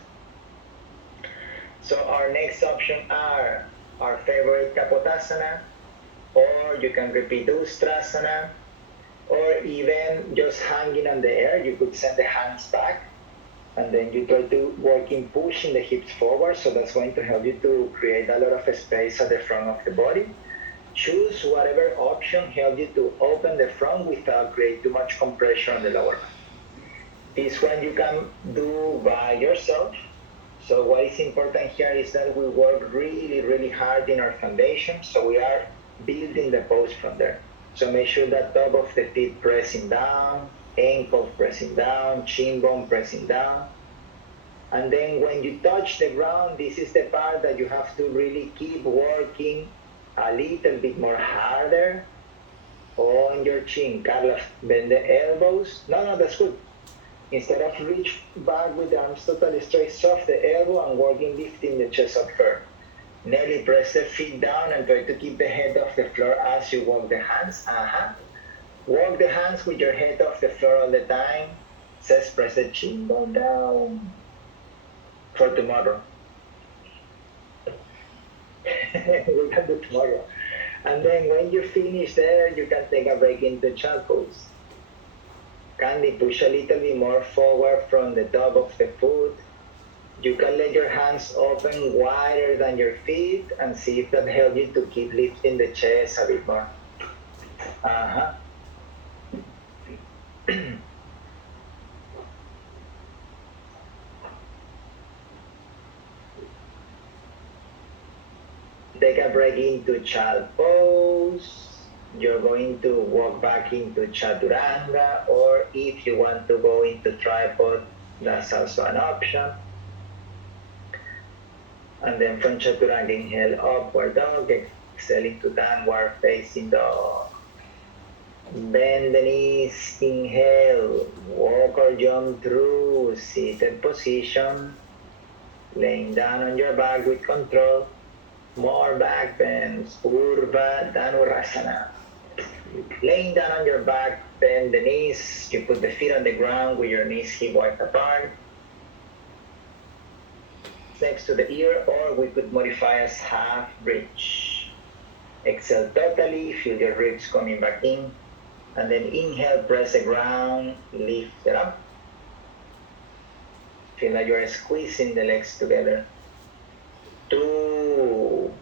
So our next option are our favorite Kapotasana, or you can repeat Ustrasana, or even just hanging on the air. You could send the hands back and then you try to work in pushing the hips forward. So that's going to help you to create a lot of space at the front of the body. Choose whatever option helps you to open the front without creating too much compression on the lower back. This one you can do by yourself. So what is important here is that we work really, really hard in our foundation. So we are building the pose from there. So make sure that top of the feet pressing down, ankles pressing down, shin bone pressing down. And then when you touch the ground, this is the part that you have to really keep working a little bit more harder on your chin. Carlos, bend the elbows. No, that's good. Instead of reach back with the arms totally straight, soft the elbow and working lifting the chest up firm. Nelly, press the feet down and try to keep the head off the floor as you walk the hands. Walk the hands with your head off the floor all the time. Says press the chin bone down. For tomorrow. We can do tomorrow. And then when you finish there, you can take a break into child pose. Candy, push a little bit more forward from the top of the foot. You can let your hands open wider than your feet and see if that helps you to keep lifting the chest a bit more. Take a break into child pose. You're going to walk back into chaturanga, or if you want to go into tripod, that's also an option. And then from chaturanga, inhale, upward dog, exhale into downward facing dog. Bend the knees, inhale, walk or jump through seated position, laying down on your back with control. More back bends, Urdhva Dhanurasana. Laying down on your back, bend the knees. You put the feet on the ground with your knees hip width apart, next to the ear, or we could modify as half bridge. Exhale totally, feel your ribs coming back in, and then inhale, press the ground, lift it up. Feel like you're squeezing the legs together. 2,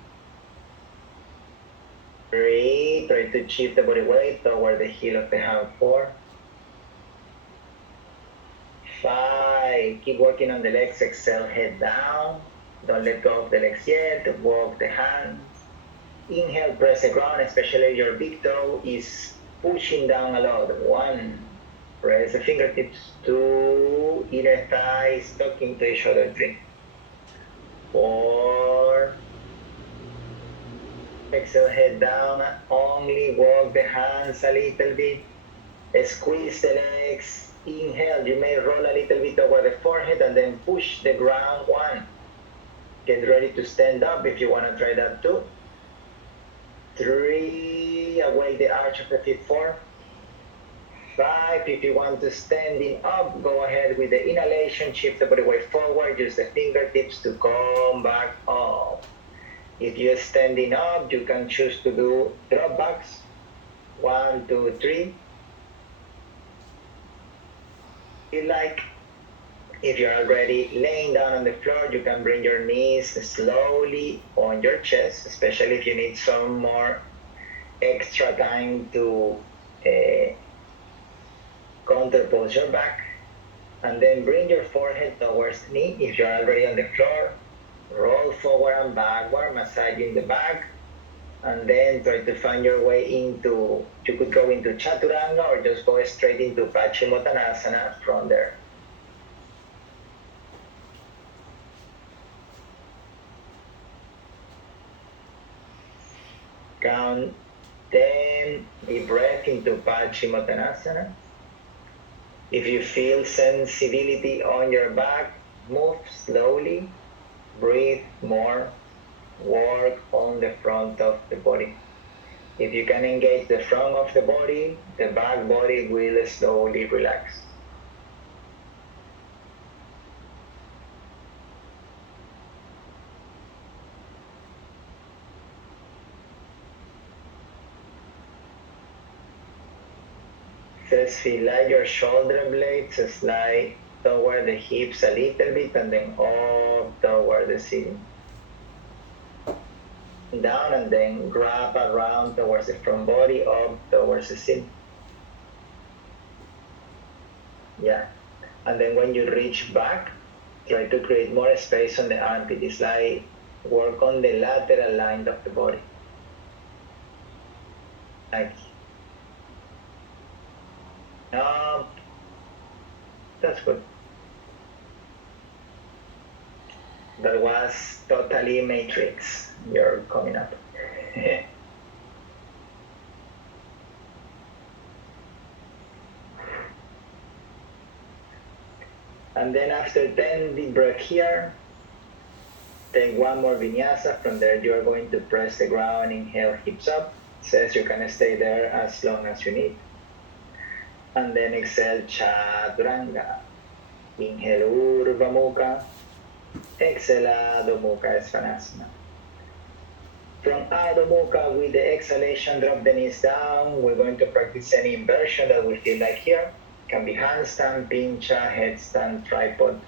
3, try to shift the body weight toward the heel of the hand. 4, 5, keep working on the legs, exhale, head down. Don't let go of the legs yet, walk the hands. Inhale, press the ground, especially your big toe is pushing down a lot. 1, press the fingertips. 2, inner thighs talking to each other. 3, 4, exhale, head down, only walk the hands a little bit, squeeze the legs, inhale, you may roll a little bit over the forehead and then push the ground. 1, get ready to stand up if you want to try that too. 3, away the arch of the feet. 4, 5, if you want to standing up, go ahead with the inhalation, shift the body weight forward, use the fingertips to come back up. If you're standing up, you can choose to do drop backs. 1, 2, 3. Feel like If you're already laying down on the floor, you can bring your knees slowly on your chest, especially if you need some more extra time to counterpose your back. And then bring your forehead towards the knee. If you're already on the floor, roll forward and backward, massaging the back. And then try to find your way into, you could go into Chaturanga or just go straight into Paschimottanasana from there. Count 10, deep breath into Paschimottanasana. If you feel sensibility on your back, move slowly, breathe more, work on the front of the body. If you can engage the front of the body, the back body will slowly relax. Just feel like your shoulder blades slide toward the hips a little bit and then up toward the ceiling. Down and then grab around towards the front body, up towards the ceiling. Yeah. And then when you reach back, try to create more space on the armpit. It's like work on the lateral line of the body. Like, that's good. That was totally Matrix. You're coming up. And then after 10 deep breath here, take one more vinyasa. From there, you are going to press the ground, inhale, hips up. Says you can stay there as long as you need. And then exhale, Chaturanga. Inhale, Urdhva Mukha. Exhale, Adho Mukha Svanasana. From Adho Mukha, with the exhalation, drop the knees down. We're going to practice any inversion that we feel like here. Can be handstand, pincha, headstand, tripod.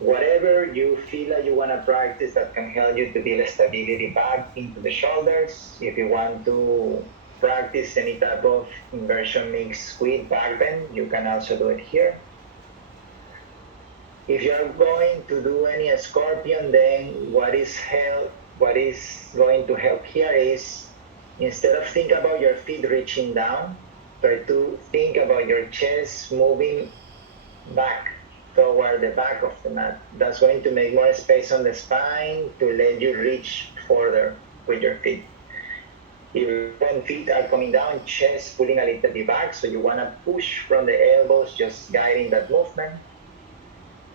Whatever you feel like you want to practice that can help you to build stability back into the shoulders. If you want to practice any type of inversion mixed with back bend, you can also do it here. If you're going to do any scorpion, then what is going to help here is, instead of think about your feet reaching down, try to think about your chest moving back toward the back of the mat. That's going to make more space on the spine to let you reach further with your feet. If when feet are coming down, chest pulling a little bit back, so you want to push from the elbows, just guiding that movement.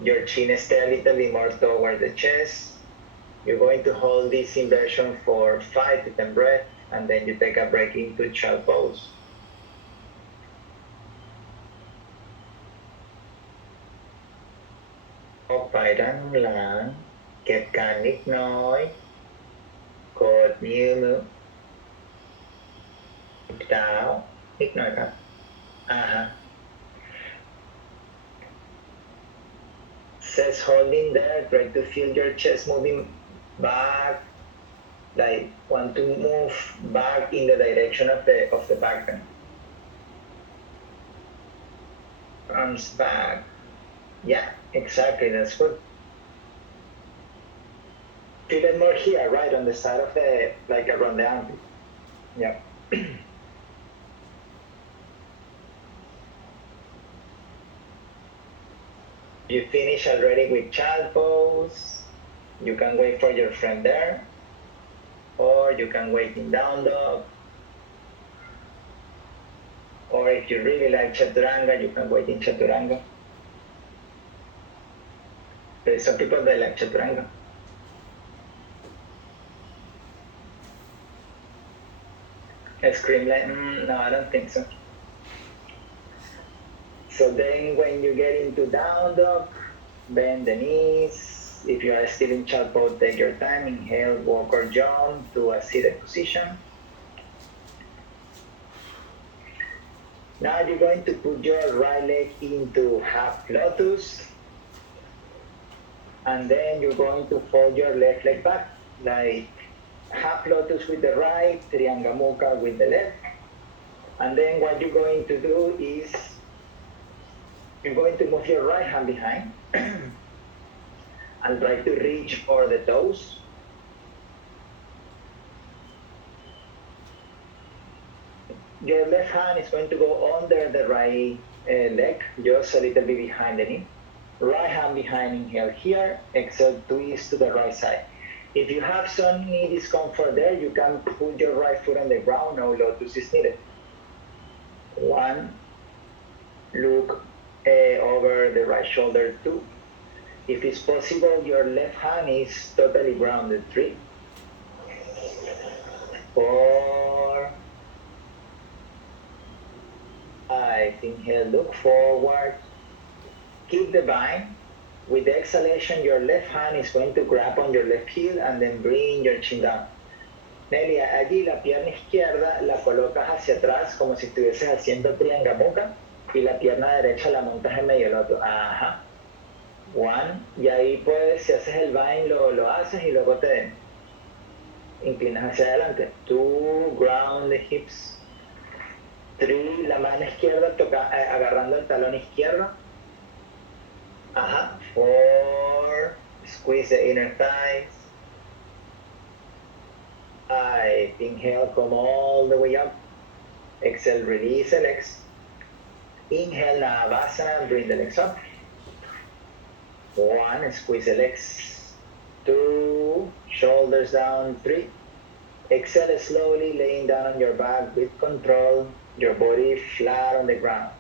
Your chin stay a little bit more toward the chest. You're going to hold this inversion for 5 to 10 breaths, and then you take a break into child pose. Hop ไปด้านหลังเก็บการนิดน้อยกดนิ้วมือเท้านิดหน่อยครับSays holding there, try to feel your chest moving back, like want to move back in the direction of the back bend. Arms back. Yeah, exactly, that's good. Feel it more here, right on the side of the, like around the armpit. Yeah. You finish already with child pose, you can wait for your friend there, or you can wait in down dog, or if you really like Chaturanga, you can wait in Chaturanga. There's some people that like Chaturanga. I scream like, no, I don't think so. So then when you get into down dog, bend the knees. If you are still in child pose, take your time. Inhale, walk or jump to a seated position. Now you're going to put your right leg into half lotus. And then you're going to fold your left leg back, like half lotus with the right, Trianga Mukha with the left. And then what you're going to do is you're going to move your right hand behind and try to reach for the toes. Your left hand is going to go under the right leg, just a little bit behind the knee. Right hand behind, inhale here, exhale, twist to the right side. If you have some knee discomfort there, you can put your right foot on the ground, no lotus is needed. One, look over the right shoulder. Two, if it's possible, your left hand is totally grounded. Three, four, five, inhale, look forward. Keep the bind. With the exhalation, your left hand is going to grab on your left heel and then bring your chin down. Nelly, allí la pierna izquierda la colocas hacia atrás como si estuvieses haciendo Trianga Mukha y la pierna derecha la montas en medio del otro. Ajá. One. Y ahí puedes, si haces el bind, lo haces y luego te inclinas hacia adelante. Two, ground the hips. Three, la mano izquierda agarrando el talón izquierdo. Ajá. Four, squeeze the inner thighs. Five, inhale, come all the way up. Exhale, release the legs. Inhale, Navasana, bring the legs up. One, squeeze the legs. Two, shoulders down. Three, exhale slowly, laying down on your back with control. Your body flat on the ground.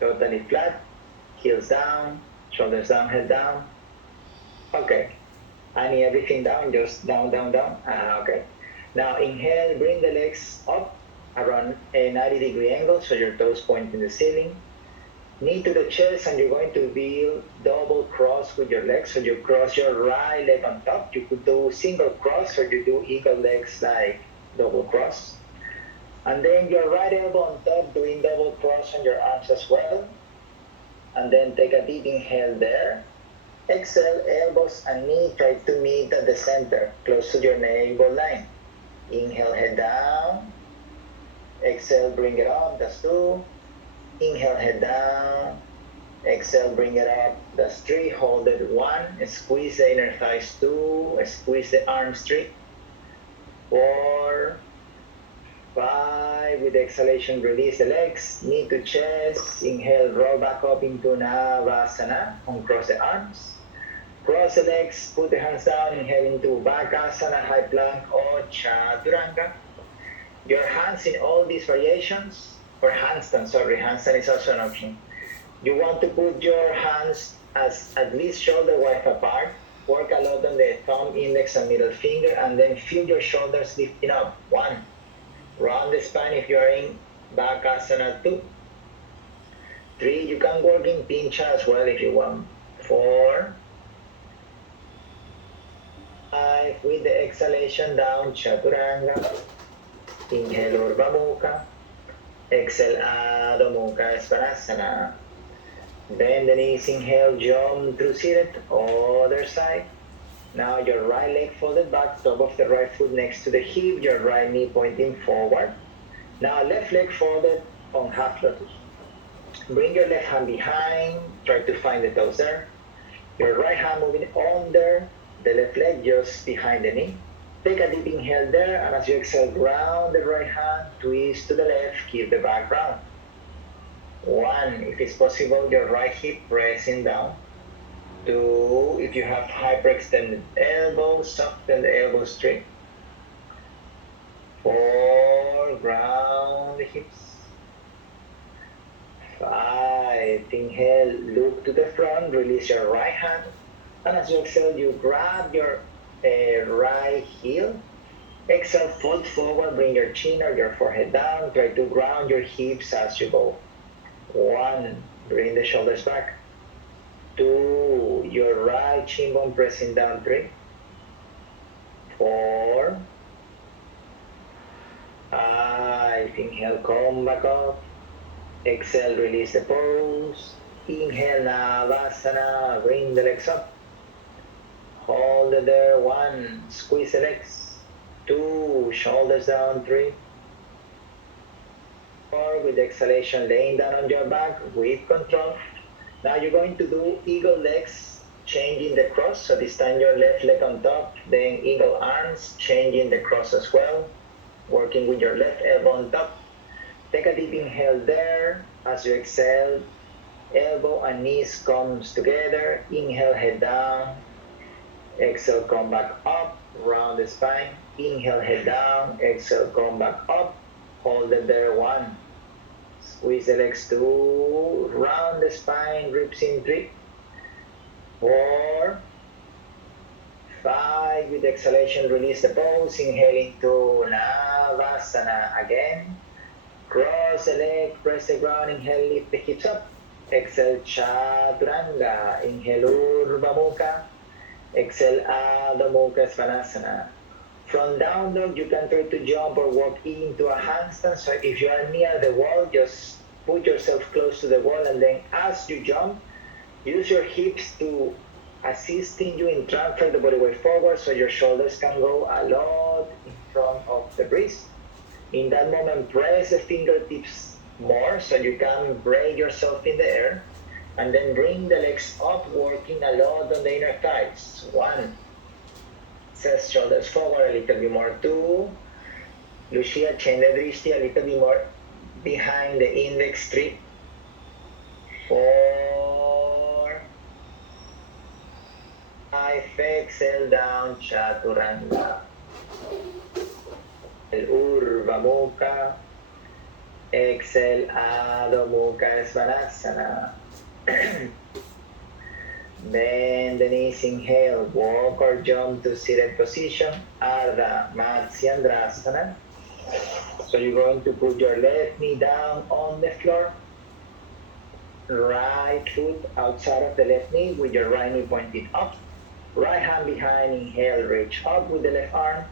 Totally flat. Heels down, shoulders down, head down. Okay. I need everything down, just down, down, down. Okay. Now inhale, bring the legs up around a 90-degree angle so your toes point in the ceiling. Knee to the chest, and you're going to build double cross with your legs. So you cross your right leg on top. You could do single cross or you do eagle legs like double cross. And then your right elbow on top, doing double cross on your arms as well. And then take a deep inhale there. Exhale, elbows and knee try to meet at the center, close to your navel line. Inhale, head down. Exhale, bring it up, that's two. Inhale, head down. Exhale, bring it up, that's three. Hold it, one. Squeeze the inner thighs, two. Squeeze the arms, three. Four. Five. With exhalation, release the legs, knee to chest. Inhale, roll back up into Navasana. Uncross the arms. Cross the legs, put the hands down, inhale into Bakasana, high plank or Chaturanga. Your hands in all these variations, or handstand, handstand is also an option. You want to put your hands as at least shoulder width apart. Work a lot on the thumb, index, and middle finger, and then feel your shoulders lifting up. One. Round the spine if you are in Bakasana. Two. Three. You can work in pincha as well if you want. Four. Five. With the exhalation down, Chaturanga. Inhale, Urdhva Mukha. Exhale, Adho Mukha Svanasana. Bend the knees, inhale, jump through seated, other side. Now your right leg folded back, top of the right foot next to the hip, your right knee pointing forward. Now left leg folded on half lotus. Bring your left hand behind, try to find the toes there. Your right hand moving under the left leg, just behind the knee. Take a deep inhale there, and as you exhale, ground the right hand, twist to the left, keep the back round. One, if it's possible, your right hip pressing down. Two, if you have hyperextended elbows, soften the elbows straight. Four, ground the hips. Five, inhale, look to the front, release your right hand. And as you exhale, you grab your right heel. Exhale, fold forward, bring your chin or your forehead down. Try to ground your hips as you go. One, bring the shoulders back. Two, your right shin bone pressing down. Three. Four. Five, inhale, come back up. Exhale, release the pose. Inhale, Navasana, bring the legs up. Hold it there. 1, squeeze the legs. 2, shoulders down. 3, 4, with exhalation, laying down on your back with control. Now you're going to do eagle legs, changing the cross. So this time your left leg on top, then eagle arms, changing the cross as well, working with your left elbow on top. Take a deep inhale there. As you exhale, elbow and knees comes together. Inhale, head down. Exhale, come back up, round the spine. Inhale, head down. Exhale, come back up. Hold it there. 1. Squeeze the legs. 2. Round the spine, ribs in. 3, 4, 5. With exhalation, release the pose. Inhale into Navasana again. Cross the leg, press the ground. Inhale, lift the hips up. Exhale, Chaturanga. Inhale, Urdhva Mukha. Exhale, Adho Mukha Svanasana. From down dog, you can try to jump or walk into a handstand. So if you are near the wall, just put yourself close to the wall, and then as you jump, use your hips to assisting you in transfer the body weight forward, so your shoulders can go a lot in front of the wrist. In that moment, press the fingertips more so you can break yourself in the air, and then bring the legs up, working a lot on the inner thighs. 1, chest, shoulders forward a little bit more. 2, Lucia, chain the drishti a little bit more behind the index. 3, 4, 5, exhale down, Chaturanga. Urdhva Mukha. Exhale, Adho Mukha Svanasana. Bend the knees, inhale, walk or jump to seated position, Ardha Matsyendrasana. So you're going to put your left knee down on the floor, right foot outside of the left knee with your right knee pointed up, right hand behind, inhale, reach up with the left arm.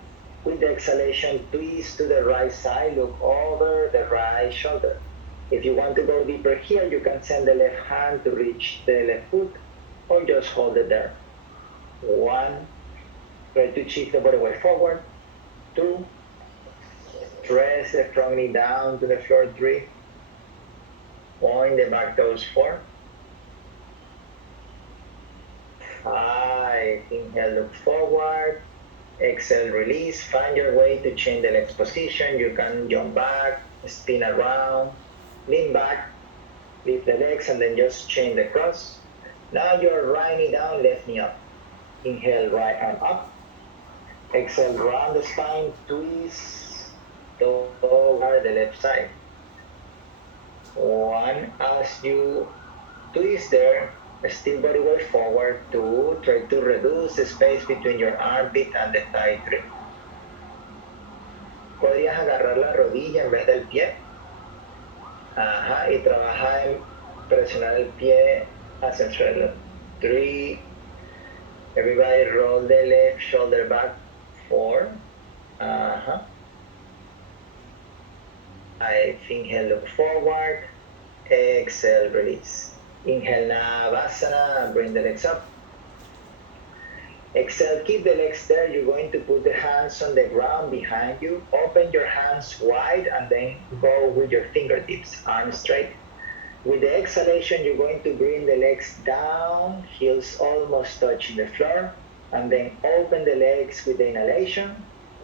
With the exhalation, twist to the right side, look over the right shoulder. If you want to go deeper here, you can send the left hand to reach the left foot, or just hold it there. 1, try to shift the body weight forward. 2, press the front knee down to the floor. 3, point the back toes. 4, 5, inhale, look forward. Exhale, release. Find your way to change the legs position. You can jump back, spin around, lean back, lift the legs, and then just change the cross. Now your right knee down, left knee up. Inhale, right arm up. Exhale, round the spine, twist toward the left side. 1, as you twist there, still body weight forward. 2, try to reduce the space between your armpit and the thigh. 3. Podrías agarrar la rodilla en vez del pie. Ajá, y trabaja en presionar el pie hacia el suelo. 3. Everybody roll the left shoulder back. 4. Ajá. 5. Inhale, look forward. Exhale, release. Inhale, Navasana, bring the legs up. Exhale, keep the legs there. You're going to put the hands on the ground behind you. Open your hands wide and then go with your fingertips, arms straight. With the exhalation, you're going to bring the legs down, heels almost touching the floor, and then open the legs with the inhalation.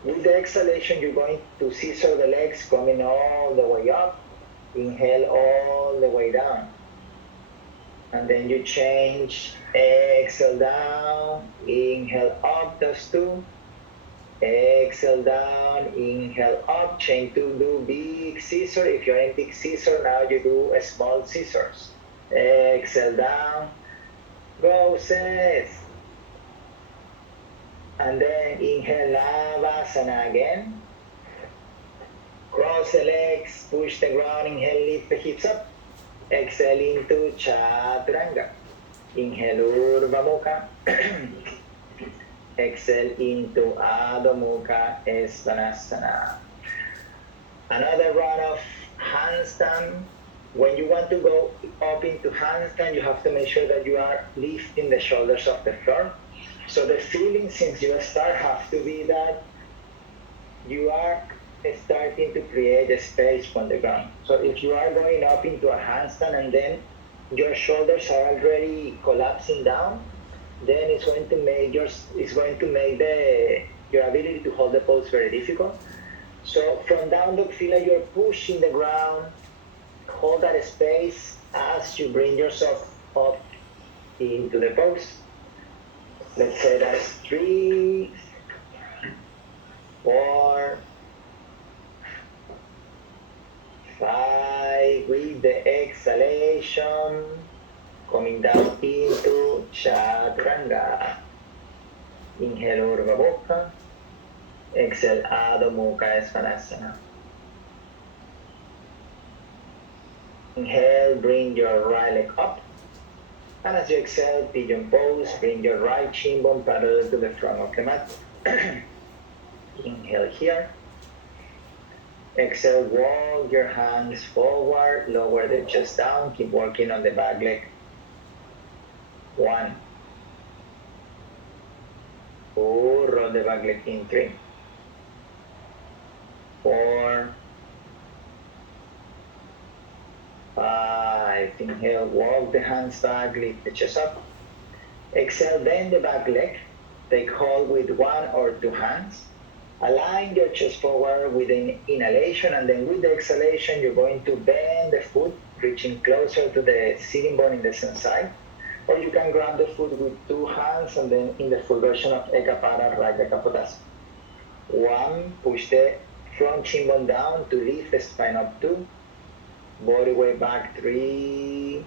With the exhalation, you're going to scissor the legs coming all the way up. Inhale all the way down. And then you change, exhale down, inhale up, that's 2. Exhale down, inhale up, chain 2, do big scissor. If you're in big scissor, now you do a small scissors. Exhale down, go Seth. And then inhale, Navasana again. Cross the legs, push the ground, inhale, lift the hips up. Exhale into Chaturanga. Inhale, Urdhva Mukha. Exhale into Adho Mukha Svanasana. Another round of handstand. When you want to go up into handstand, you have to make sure that you are lifting the shoulders off the floor. So the feeling since you start have to be that you are starting to create a space from the ground. So if you are going up into a handstand and then your shoulders are already collapsing down, then it's going to make your ability to hold the pose very difficult. So from down dog, feel like you're pushing the ground, hold that space as you bring yourself up into the pose. Let's say that's 3, 4, 5, with the exhalation, coming down into Chaturanga. Inhale, Urdhva Mukha. Exhale, Adho Mukha Svanasana. Inhale, bring your right leg up. And as you exhale, pigeon pose, bring your right shin bone parallel to the front of the mat. Inhale here. Exhale, walk your hands forward, lower the chest down, keep working on the back leg. 1. 2, roll the back leg in. 3. 4. 5. Inhale, walk the hands back, lift the chest up. Exhale, bend the back leg. Take hold with 1 or 2 hands. Align your chest forward with an inhalation, and then with the exhalation, you're going to bend the foot, reaching closer to the sitting bone in the same side. Or you can grab the foot with 2 hands, and then in the full version of Ekapada, Raja Kapotasana. 1, push the front shin bone down to lift the spine up. 2, body weight back. 3,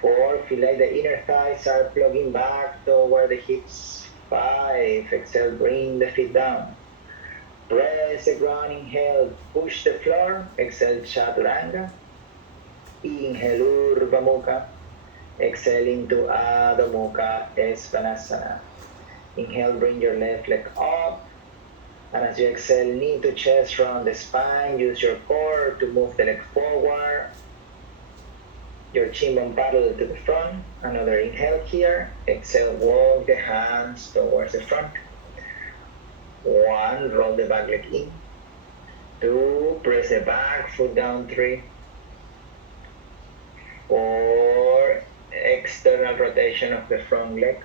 4, feel like the inner thighs are plugging back toward the hips. 5, exhale, bring the feet down. Press the ground, inhale, push the floor. Exhale, Chaturanga. Inhale, Urdhva Mukha. Exhale into Adho Mukha Svanasana. Inhale, bring your left leg up. And as you exhale, knee to chest, round the spine. Use your core to move the leg forward. Your chin bone parallel to the front. Another inhale here. Exhale, walk the hands towards the front. 1, roll the back leg in. 2, press the back foot down. 3, 4, external rotation of the front leg.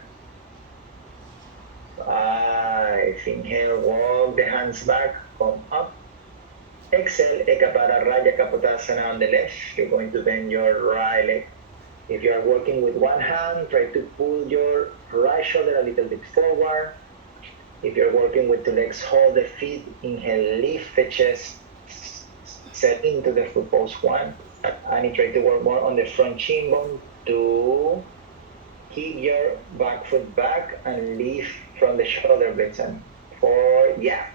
5, inhale, walk the hands back, come up. Exhale, Ekapada Raja Kapotasana on the left. You're going to bend your right leg. If you are working with 1 hand, try to pull your right shoulder a little bit forward. If you're working with 2 legs, hold the feet. Inhale, lift the chest, set into the foot pose. 1. And you try to work more on the front shin bone. 2, keep your back foot back and lift from the shoulder blades. And 4, yeah.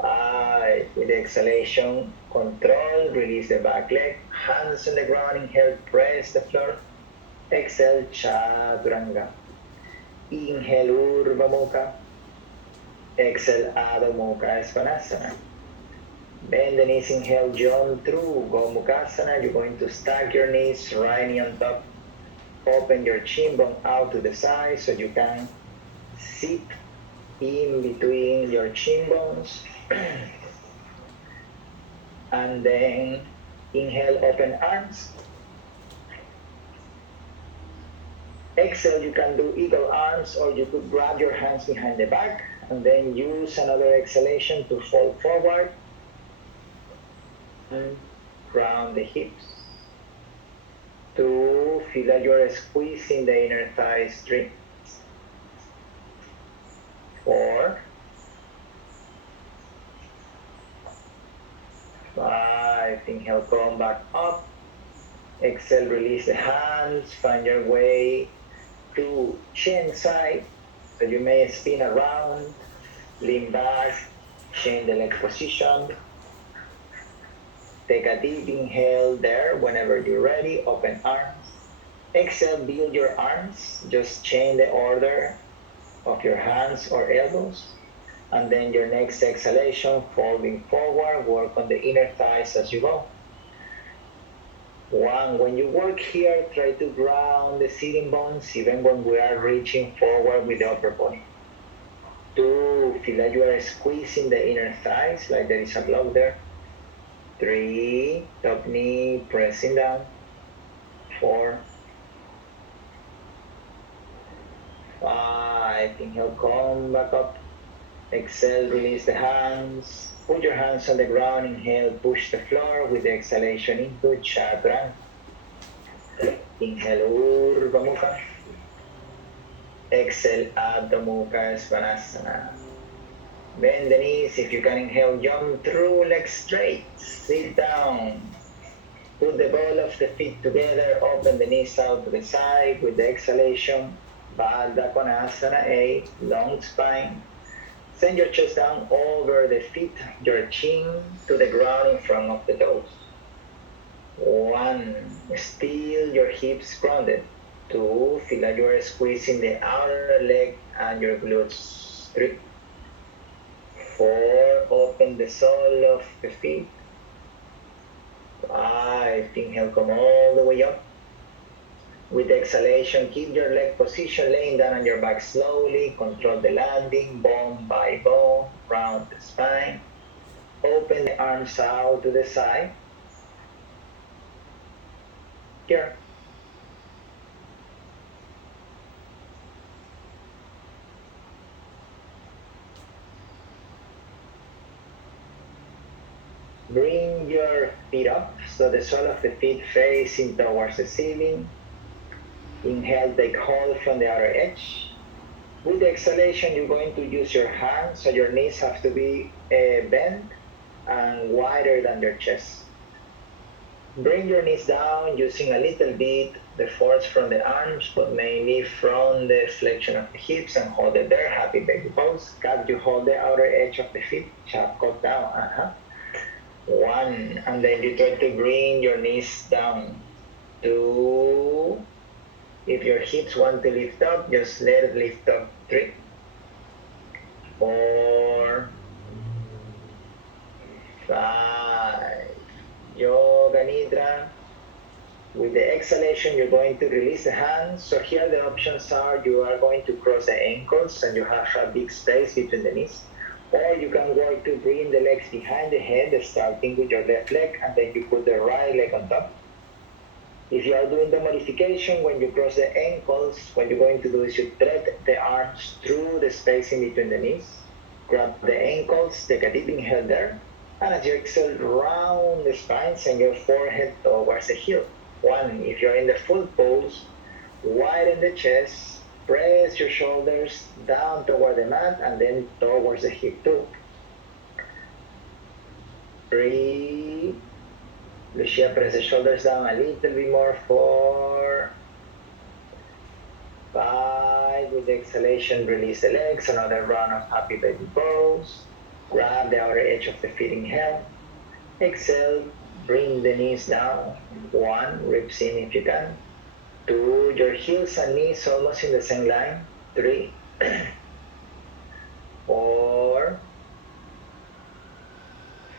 5, with the exhalation, control, release the back leg, hands on the ground, inhale, press the floor. Exhale, Chaturanga. Inhale, Urdhva Mukha. Exhale, Adho Mukha Svanasana. Bend the knees, inhale, jump through Gomukhasana. You're going to stack your knees, right knee on top. Open your chin bone out to the side so you can sit in between your chin bones. And then inhale, open arms. Exhale, you can do eagle arms, or you could grab your hands behind the back and then use another exhalation to fall forward and round the hips. 2, feel that you're squeezing the inner thighs. 3, 4, 5, inhale, come back up. Exhale, release the hands, find your way to chin side. So you may spin around, lean back, change the leg position. Take a deep inhale there. Whenever you're ready, open arms. Exhale, build your arms. Just change the order of your hands or elbows. And then your next exhalation, folding forward, work on the inner thighs as you go. 1, when you work here, try to ground the sitting bones even when we are reaching forward with the upper body. 2, feel like you are squeezing the inner thighs like there is a block there. 3, top knee pressing down. 4, 5, inhale, come back up. Exhale, release the hands. Put your hands on the ground. Inhale, push the floor with the exhalation into Chaturanga. Inhale, Urdhva Mukha. Exhale, Adho Mukha Svanasana. Bend the knees. If you can inhale, jump through, legs straight. Sit down. Put the ball of the feet together. Open the knees out to the side with the exhalation. Baddha Konasana 8. Long spine. Send your chest down over the feet, your chin to the ground in front of the toes. 1, still your hips grounded. 2, feel like you are squeezing the outer leg and your glutes. 3, 4, open the sole of the feet. 5, inhale, come all the way up. With the exhalation, keep your leg position, laying down on your back slowly. Control the landing, bone by bone, round the spine. Open the arms out to the side. Here. Bring your feet up so the sole of the feet facing towards the ceiling. Inhale, take hold from the outer edge. With the exhalation, you're going to use your hands, so your knees have to be bent and wider than your chest. Bring your knees down using a little bit the force from the arms, but mainly from the flexion of the hips, and hold it there. Happy baby pose. Cat, you hold the outer edge of the feet, chop cut down. 1, and then you try to bring your knees down. 2, if your hips want to lift up, just let it lift up. 3, 4, 5. Yoga Nidra. With the exhalation, you're going to release the hands. So here the options are, you are going to cross the ankles and you have a big space between the knees. Or you can work to bring the legs behind the head, starting with your left leg, and then you put the right leg on top. If you are doing the modification, when you cross the ankles, what you're going to do is you thread the arms through the space in between the knees, grab the ankles, take a deep inhale there, and as you exhale, round the spine, send your forehead towards the heel. 1, if you're in the full pose, widen the chest, press your shoulders down toward the mat, and then towards the hip. 2, 3, Lucia, press the shoulders down a little bit more. 4, 5, with the exhalation, release the legs. Another round of happy baby pose. Grab the outer edge of the feet, inhale. Exhale, bring the knees down. 1, ribs in if you can. 2, your heels and knees almost in the same line. 3, 4,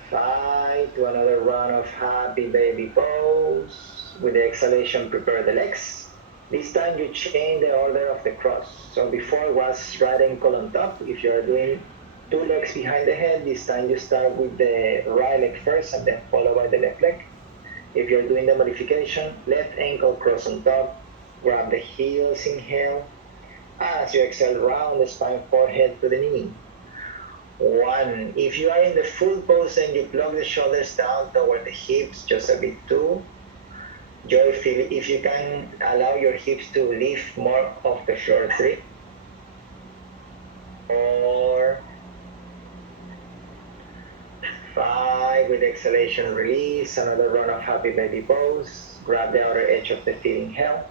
5, to another round of happy baby pose. With the exhalation, prepare the legs. This time you change the order of the cross. So before it was right ankle on top. If you're doing 2 legs behind the head, this time you start with the right leg first and then followed by the left leg. If you're doing the modification, left ankle cross on top, grab the heels, inhale. As you exhale, round the spine, forehead to the knee. 1, if you are in the full pose and you plug the shoulders down toward the hips, just a bit. 2, Joy, if you can allow your hips to lift more off the floor. 3, 4, 5, with exhalation, release. Another round of happy baby pose. Grab the outer edge of the feet, inhale.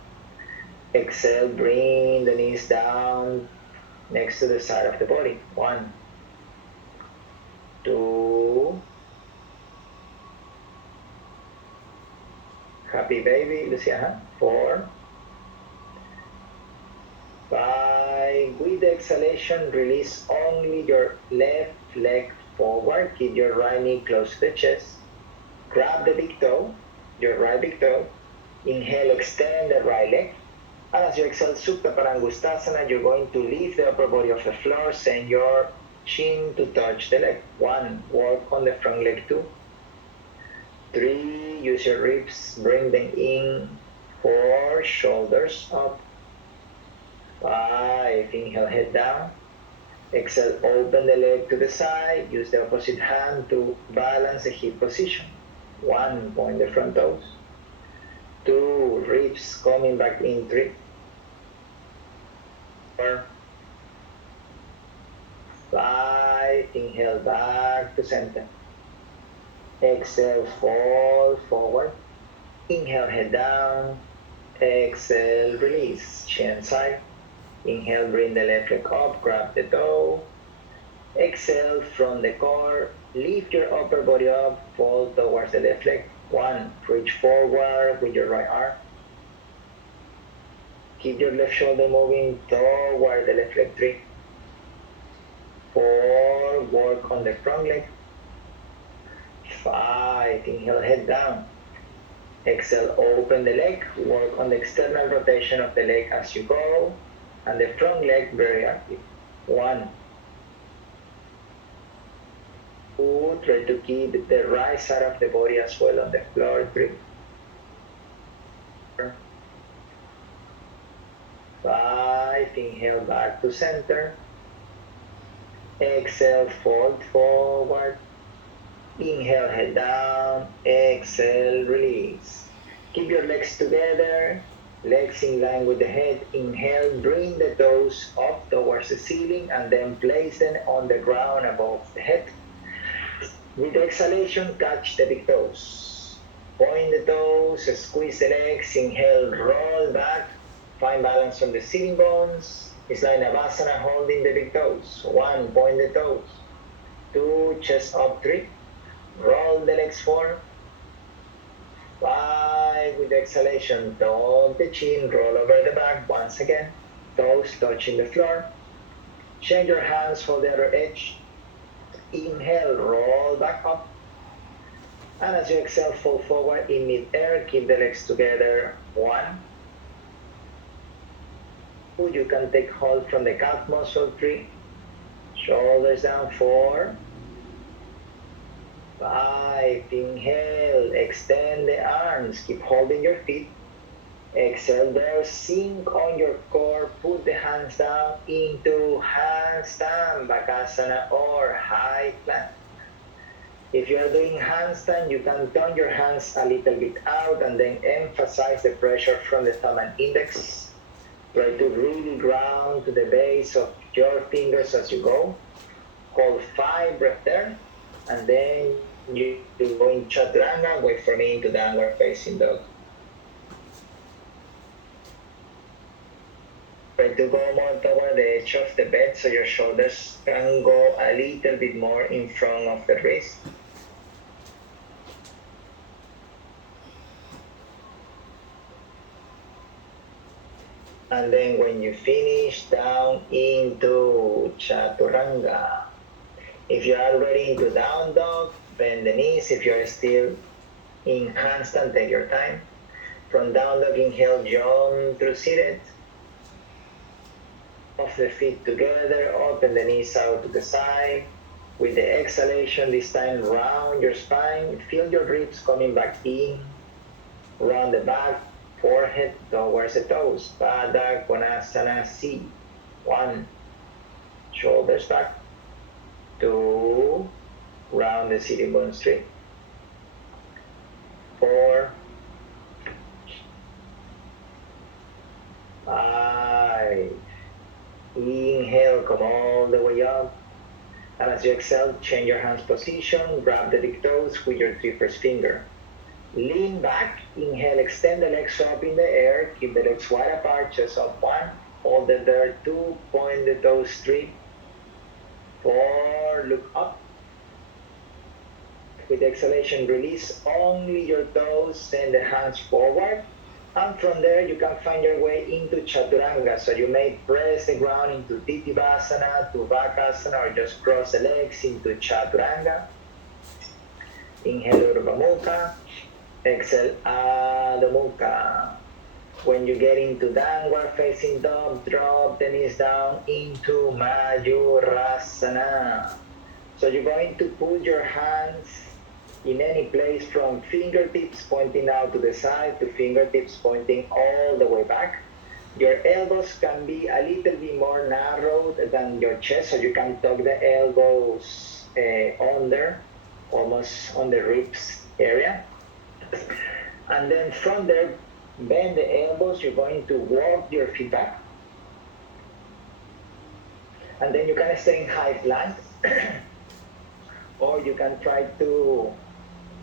Exhale, bring the knees down next to the side of the body. 1, 2, happy baby, Lucia. 4, 5, with the exhalation, release only your left leg forward. Keep your right knee close to the chest. Grab the big toe. your right big toe. Inhale, extend the right leg. And as you exhale, Supta Parangustasana, you're going to lift the upper body off the floor, send your chin to touch the leg. 1, work on the front leg. 2, 3, use your ribs, bring them in. 4, shoulders up. 5, inhale, head down. Exhale, open the leg to the side, use the opposite hand to balance the hip position. 1, point the front toes. 2, ribs coming back in. 3, 4, 5, inhale back to center. Exhale, fall forward. Inhale, head down. Exhale, release, chin side. Inhale, bring the left leg up, grab the toe. Exhale from the core, lift your upper body up, fall towards the left leg. 1, reach forward with your right arm. Keep your left shoulder moving toward the left leg. 3, 4, work on the front leg. 5, inhale, head down. Exhale, open the leg, work on the external rotation of the leg as you go, and the front leg very active. 1, 2, try to keep the right side of the body as well on the floor. 3, 4, 5, inhale back to center. Exhale, fold forward. Inhale, head down. Exhale, release. Keep your legs together, legs in line with the head. Inhale, bring the toes up towards the ceiling and then place them on the ground above the head. With the exhalation, catch the big toes. Point the toes, squeeze the legs. Inhale, roll back. Find balance from the sitting bones. Islanavasana, holding the big toes. 1, point the toes. 2, chest up. 3, roll the legs 4. 5, with the exhalation, tuck the chin, roll over the back. Once again, toes touching the floor. Change your hands for the other edge. Inhale, roll back up. And as you exhale, fall forward in mid-air. Keep the legs together. 1. You can take hold from the calf muscle. 3, shoulders down. 4, 5, inhale, extend the arms, keep holding your feet. Exhale there, sink on your core, put the hands down into handstand, Bakasana or high plank. If you are doing handstand, you can turn your hands a little bit out and then emphasize the pressure from the thumb and index. Try to really ground to the base of your fingers as you go. Hold 5 breaths there, and then you go in Chaturanga. Wait for me into downward facing dog. Try to go more toward the edge of the bed so your shoulders can go a little bit more in front of the wrist. And then when you finish, down into Chaturanga. If you are already into down dog, bend the knees. If you are still in handstand, take your time. From down dog, inhale, jump through seated. Off the feet together, open the knees out to the side. With the exhalation, this time round your spine. Feel your ribs coming back in. Round the back, forehead towards the toes. Pada Konasana C. 1, shoulders back. 2, round the sitting bone straight. 4, 5. Inhale, come all the way up. And as you exhale, change your hands position. Grab the big toes with your 3 first finger. Lean back. Inhale, extend the legs up in the air. Keep the legs wide apart, chest up. 1. Hold it there. 2. Point the toes. 3, 4. Look up. With exhalation, release only your toes. Send the hands forward. And from there, you can find your way into Chaturanga. So you may press the ground into Titibhasana, to Bakasana, or just cross the legs into Chaturanga. Inhale, Urdhva Mukha. Exhale, Adho Mukha. When you get into downward facing dog, drop the knees down into Mayurasana. So you're going to put your hands in any place from fingertips pointing out to the side to fingertips pointing all the way back. Your elbows can be a little bit more narrowed than your chest, so you can tuck the elbows under, almost on the ribs area. And then from there, bend the elbows. You're going to walk your feet back. And then you can stay in high plank. Or you can try to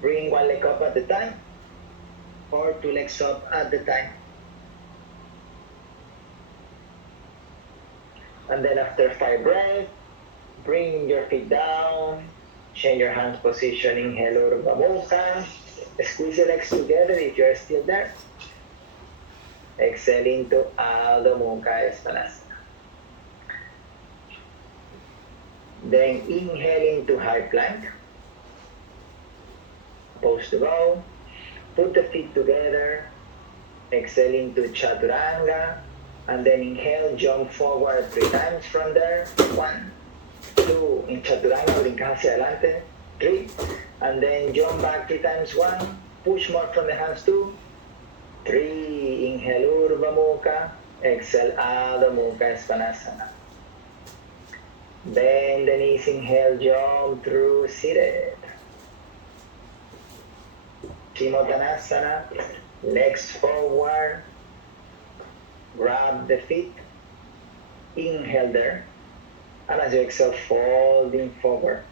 bring one leg up at a time, or two legs up at the time. And then after 5 breaths, bring your feet down, change your hands position, inhale Urdhva Mukha, squeeze the legs together if you're still there. Exhale into Adho Mukha Svanasana. Then inhale into high plank. Pose to go. Put the feet together. Exhale into Chaturanga. And then inhale, jump forward 3 times from there. 1, 2, in Chaturanga, brinca hacia adelante. 3. And then jump back 3 times. 1. Push more from the hands. 2, 3. Inhale Urdhva Mukha. Exhale Adho Mukha Svanasana. Bend the knees, inhale, jump through seated. Chimotanasana, legs forward, grab the feet, inhale there, and as you exhale, folding forward.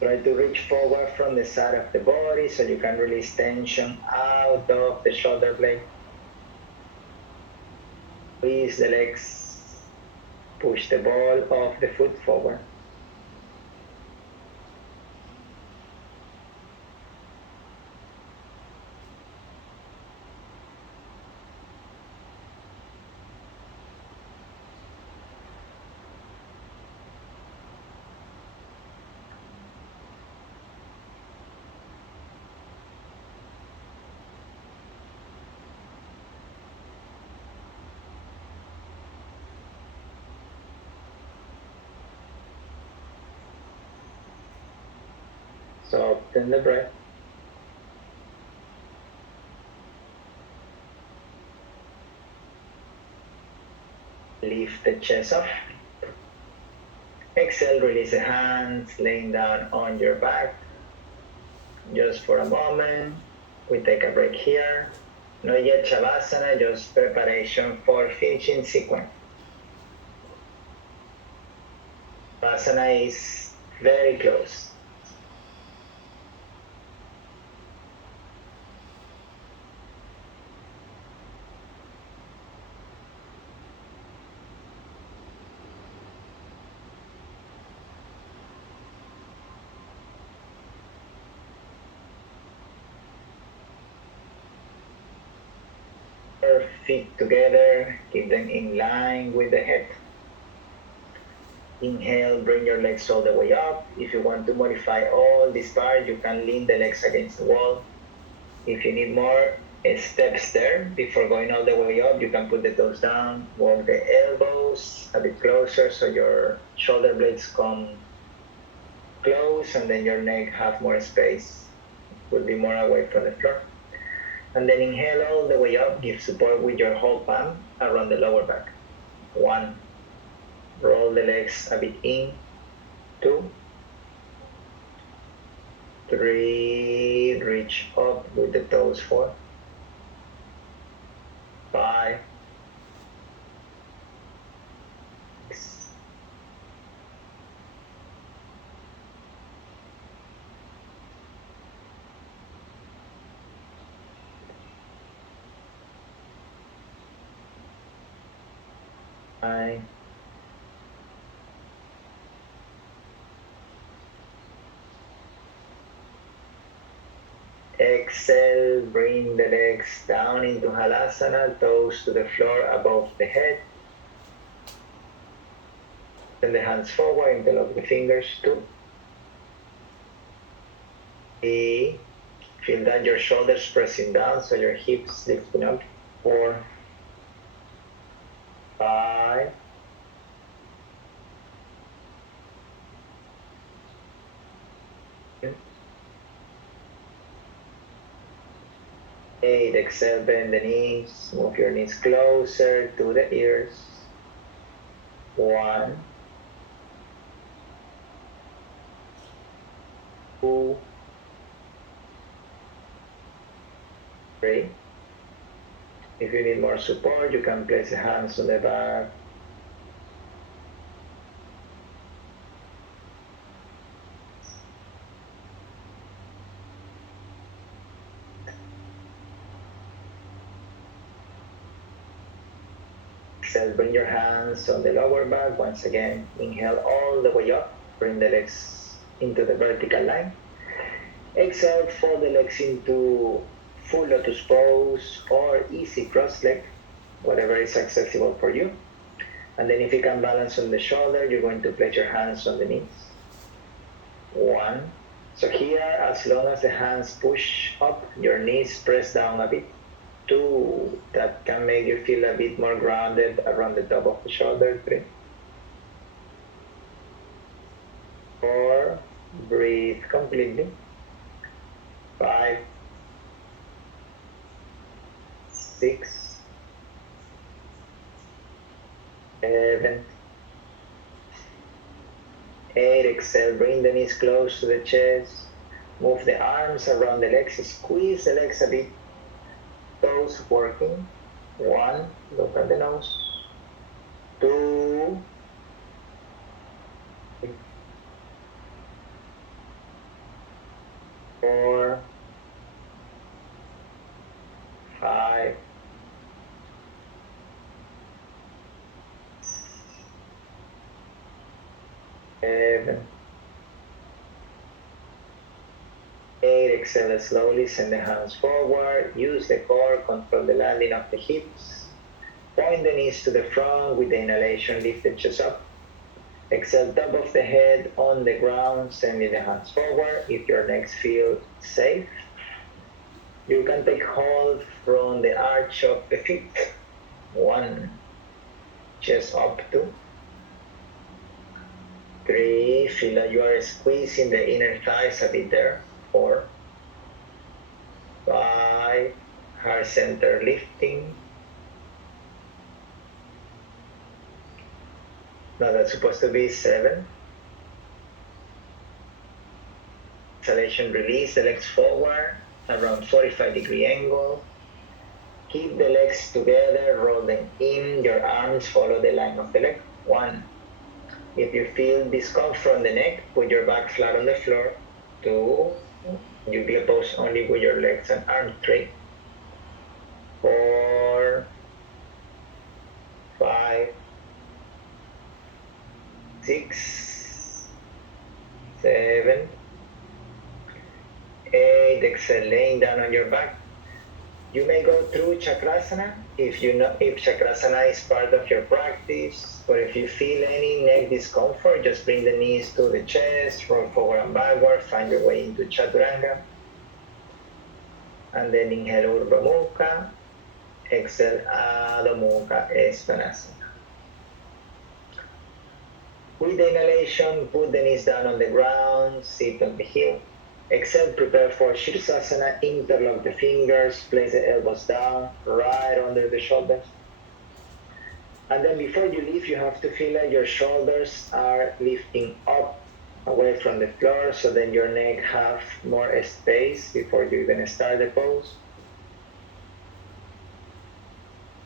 Try to reach forward from the side of the body so you can release tension out of the shoulder blade. Squeeze the legs. Push the ball of the foot forward. Soften the breath. Lift the chest up. Exhale, release the hands, laying down on your back. Just for a moment, we take a break here. Not yet Shavasana, just preparation for finishing sequence. Shavasana is very close. Feet together, keep them in line with the head. Inhale, bring your legs all the way up. If you want to modify all this part, you can lean the legs against the wall. If you need more steps there, before going all the way up, you can put the toes down, walk the elbows a bit closer so your shoulder blades come close and then your neck have more space, will be more away from the floor. And then inhale all the way up, give support with your whole palm around the lower back. 1, roll the legs a bit in. 2, 3, reach up with the toes. 4, 5, 6, 9, 10. Exhale, bring the legs down into Halasana, toes to the floor above the head. Send the hands forward, interlock the fingers. 2, 3. Feel that your shoulders pressing down, so your hips lifting up. 4. 5. 8. Exhale, bend the knees. Move your knees closer to the ears. 1. 2. 3. If you need more support, you can place the hands on the back. Exhale, bring your hands on the lower back. Once again, inhale all the way up. Bring the legs into the vertical line. Exhale, fold the legs into full lotus pose or easy cross leg, whatever is accessible for you. And then if you can balance on the shoulder, you're going to place your hands on the knees. 1. So here, as long as the hands push up, your knees press down a bit. 2. That can make you feel a bit more grounded around the top of the shoulder. 3. 4. Breathe completely. 5. 6. 7. 8. Exhale, bring the knees close to the chest. Move the arms around the legs. Squeeze the legs a bit. Toes working. 1. Look at the nose. 2. 4. 5. 7. 8. Exhale slowly, send the hands forward. Use the core, control the landing of the hips. Point the knees to the front with the inhalation, lift the chest up. Exhale, top of the head on the ground, sending the hands forward. If your legs feel safe, you can take hold from the arch of the feet. 1. Chest up. 2. 3. Feel that you are squeezing the inner thighs a bit there. 4. 5. Heart center lifting. Now that's supposed to be 7. Exhalation, release the legs forward around 45-degree angle. Keep the legs together, roll them in. Your arms follow the line of the leg. 1. If you feel discomfort on the neck, put your back flat on the floor. 2. You will pose only with your legs and arms. 3. 4. 5. 6. 7. 8. Exhale, laying down on your back. You may go through Chakrasana if Chakrasana is part of your practice, or if you feel any neck discomfort, just bring the knees to the chest, roll forward and backward, find your way into Chaturanga. And then inhale Urdhva Mukha, exhale Adho Mukha Svanasana. With the inhalation, put the knees down on the ground, sit on the heel. Exhale, prepare for Shirsasana, interlock the fingers, place the elbows down, right under the shoulders. And then before you leave, you have to feel that your shoulders are lifting up away from the floor, so then your neck have more space before you even start the pose.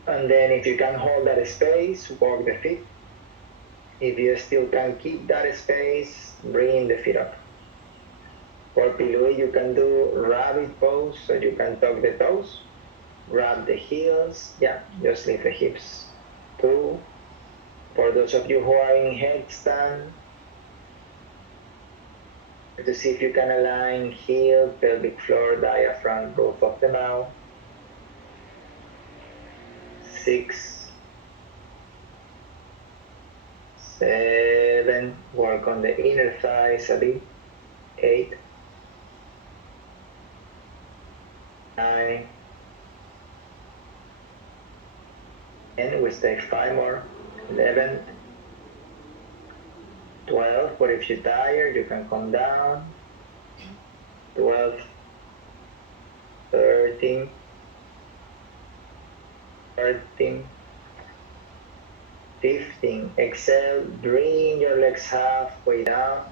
And then if you can hold that space, walk the feet. If you still can keep that space, bring the feet up. For Pilui, you can do rabbit pose, so you can tuck the toes, grab the heels, just lift the hips. 2. For those of you who are in headstand, to see if you can align heel, pelvic floor, diaphragm, roof of the mouth. 6. 7. Work on the inner thighs a bit. 8. 9, and we stay 5 more, 11, 12, but if you're tired, you can come down, 12, 13, 14, 15. Exhale, bring your legs halfway down.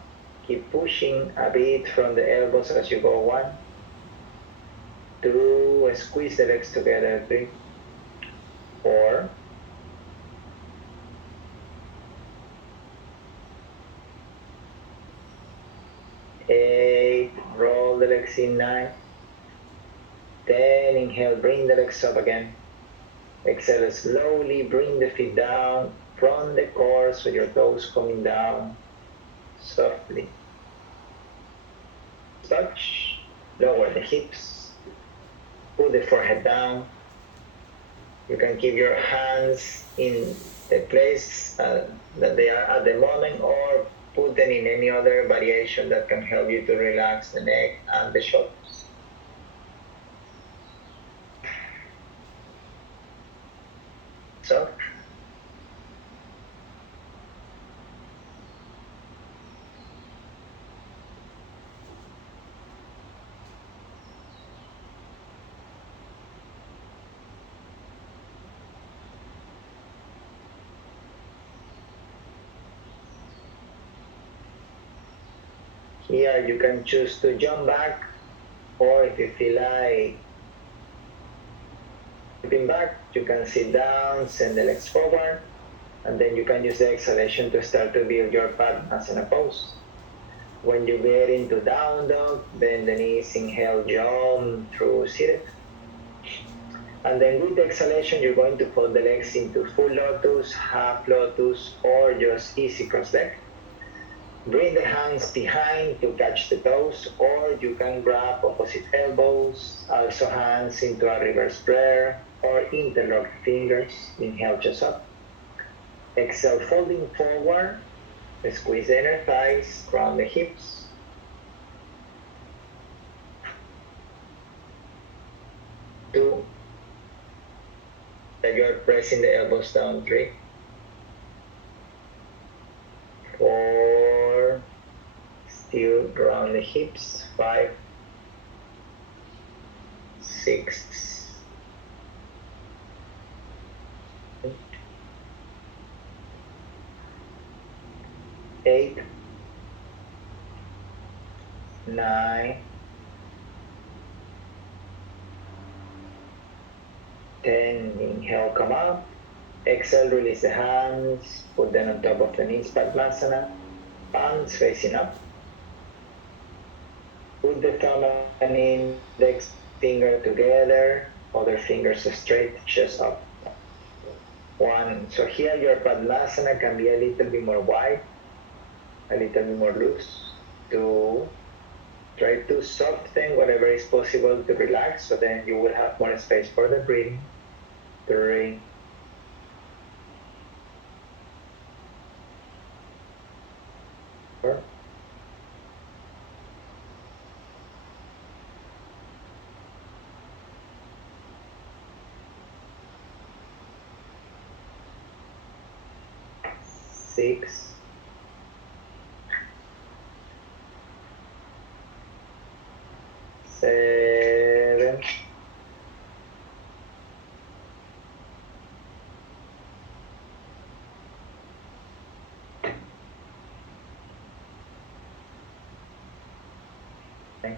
Keep pushing a bit from the elbows as you go. 1, 2, squeeze the legs together. 3, 4, 8, roll the legs in. 9, 10, inhale, bring the legs up again. Exhale, slowly bring the feet down from the core so your toes coming down softly. Touch, lower the hips, put the forehead down. You can keep your hands in the place that they are at the moment, or put them in any other variation that can help you to relax the neck and the shoulders. So, here you can choose to jump back, or if you feel like stepping back, you can sit down, send the legs forward, and then you can use the exhalation to start to build your Padmasana pose. When you get into down dog, bend the knees, inhale, jump through seated. And then with the exhalation, you're going to fold the legs into full lotus, half lotus, or just easy cross leg. Bring the hands behind to catch the toes, or you can grab opposite elbows, also hands into a reverse prayer, or interlock fingers. Inhale, chest up. Exhale, folding forward. Squeeze the inner thighs, ground the hips. 2. Then you're pressing the elbows down. 3, 4. Still ground the hips. 5, 6, 8, 9, 10. Inhale, come up. Exhale, release the hands. Put them on top of the knees, Padmasana. Palms facing up. Put the thumb and index finger together. Other fingers straight, chest up. 1. So here your Padmasana can be a little bit more wide, a little bit more loose. 2. Try to soften whatever is possible to relax, so then you will have more space for the breathing. 3, 4, 6, 7, 8.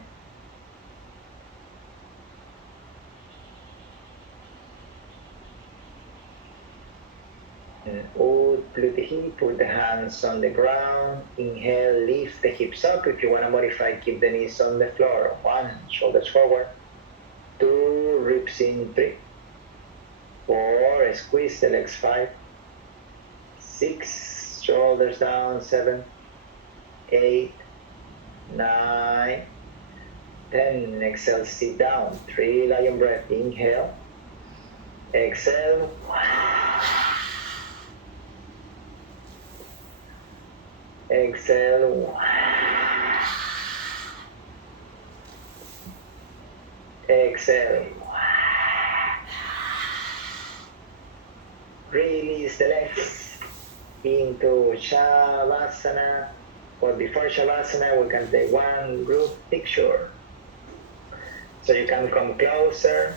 Put the hands on the ground. Inhale, lift the hips up. If you want to modify, keep the knees on the floor. 1, shoulders forward. 2, ribs in. 3, 4, squeeze the legs. 5, 6, shoulders down. 7, 8, 9, 10. Exhale, sit down. 3, lion breath. Inhale. Exhale. Exhale. Exhale. Release the legs into Shavasana. But before Shavasana, we can take one group picture. So you can come closer.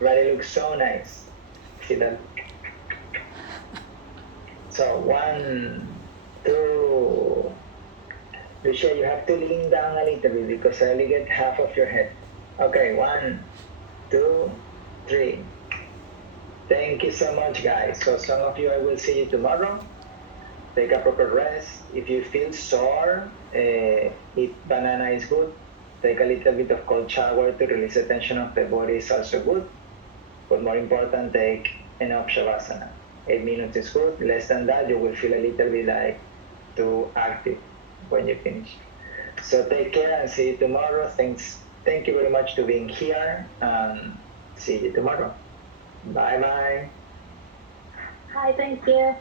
Really looks so nice. See that? So 1, 2. Lucia, you have to lean down a little bit because I only get half of your head. Okay, 1, 2, 3. Thank you so much, guys. So some of you, I will see you tomorrow. Take a proper rest. If you feel sore, eat banana is good. Take a little bit of cold shower to release the tension of the body is also good. But more important, take enough Shavasana. 8 minutes is good. Less than that, you will feel a little bit like too active when you finish. So take care and see you tomorrow. Thank you very much for being here. See you tomorrow. Bye-bye. Hi, thank you.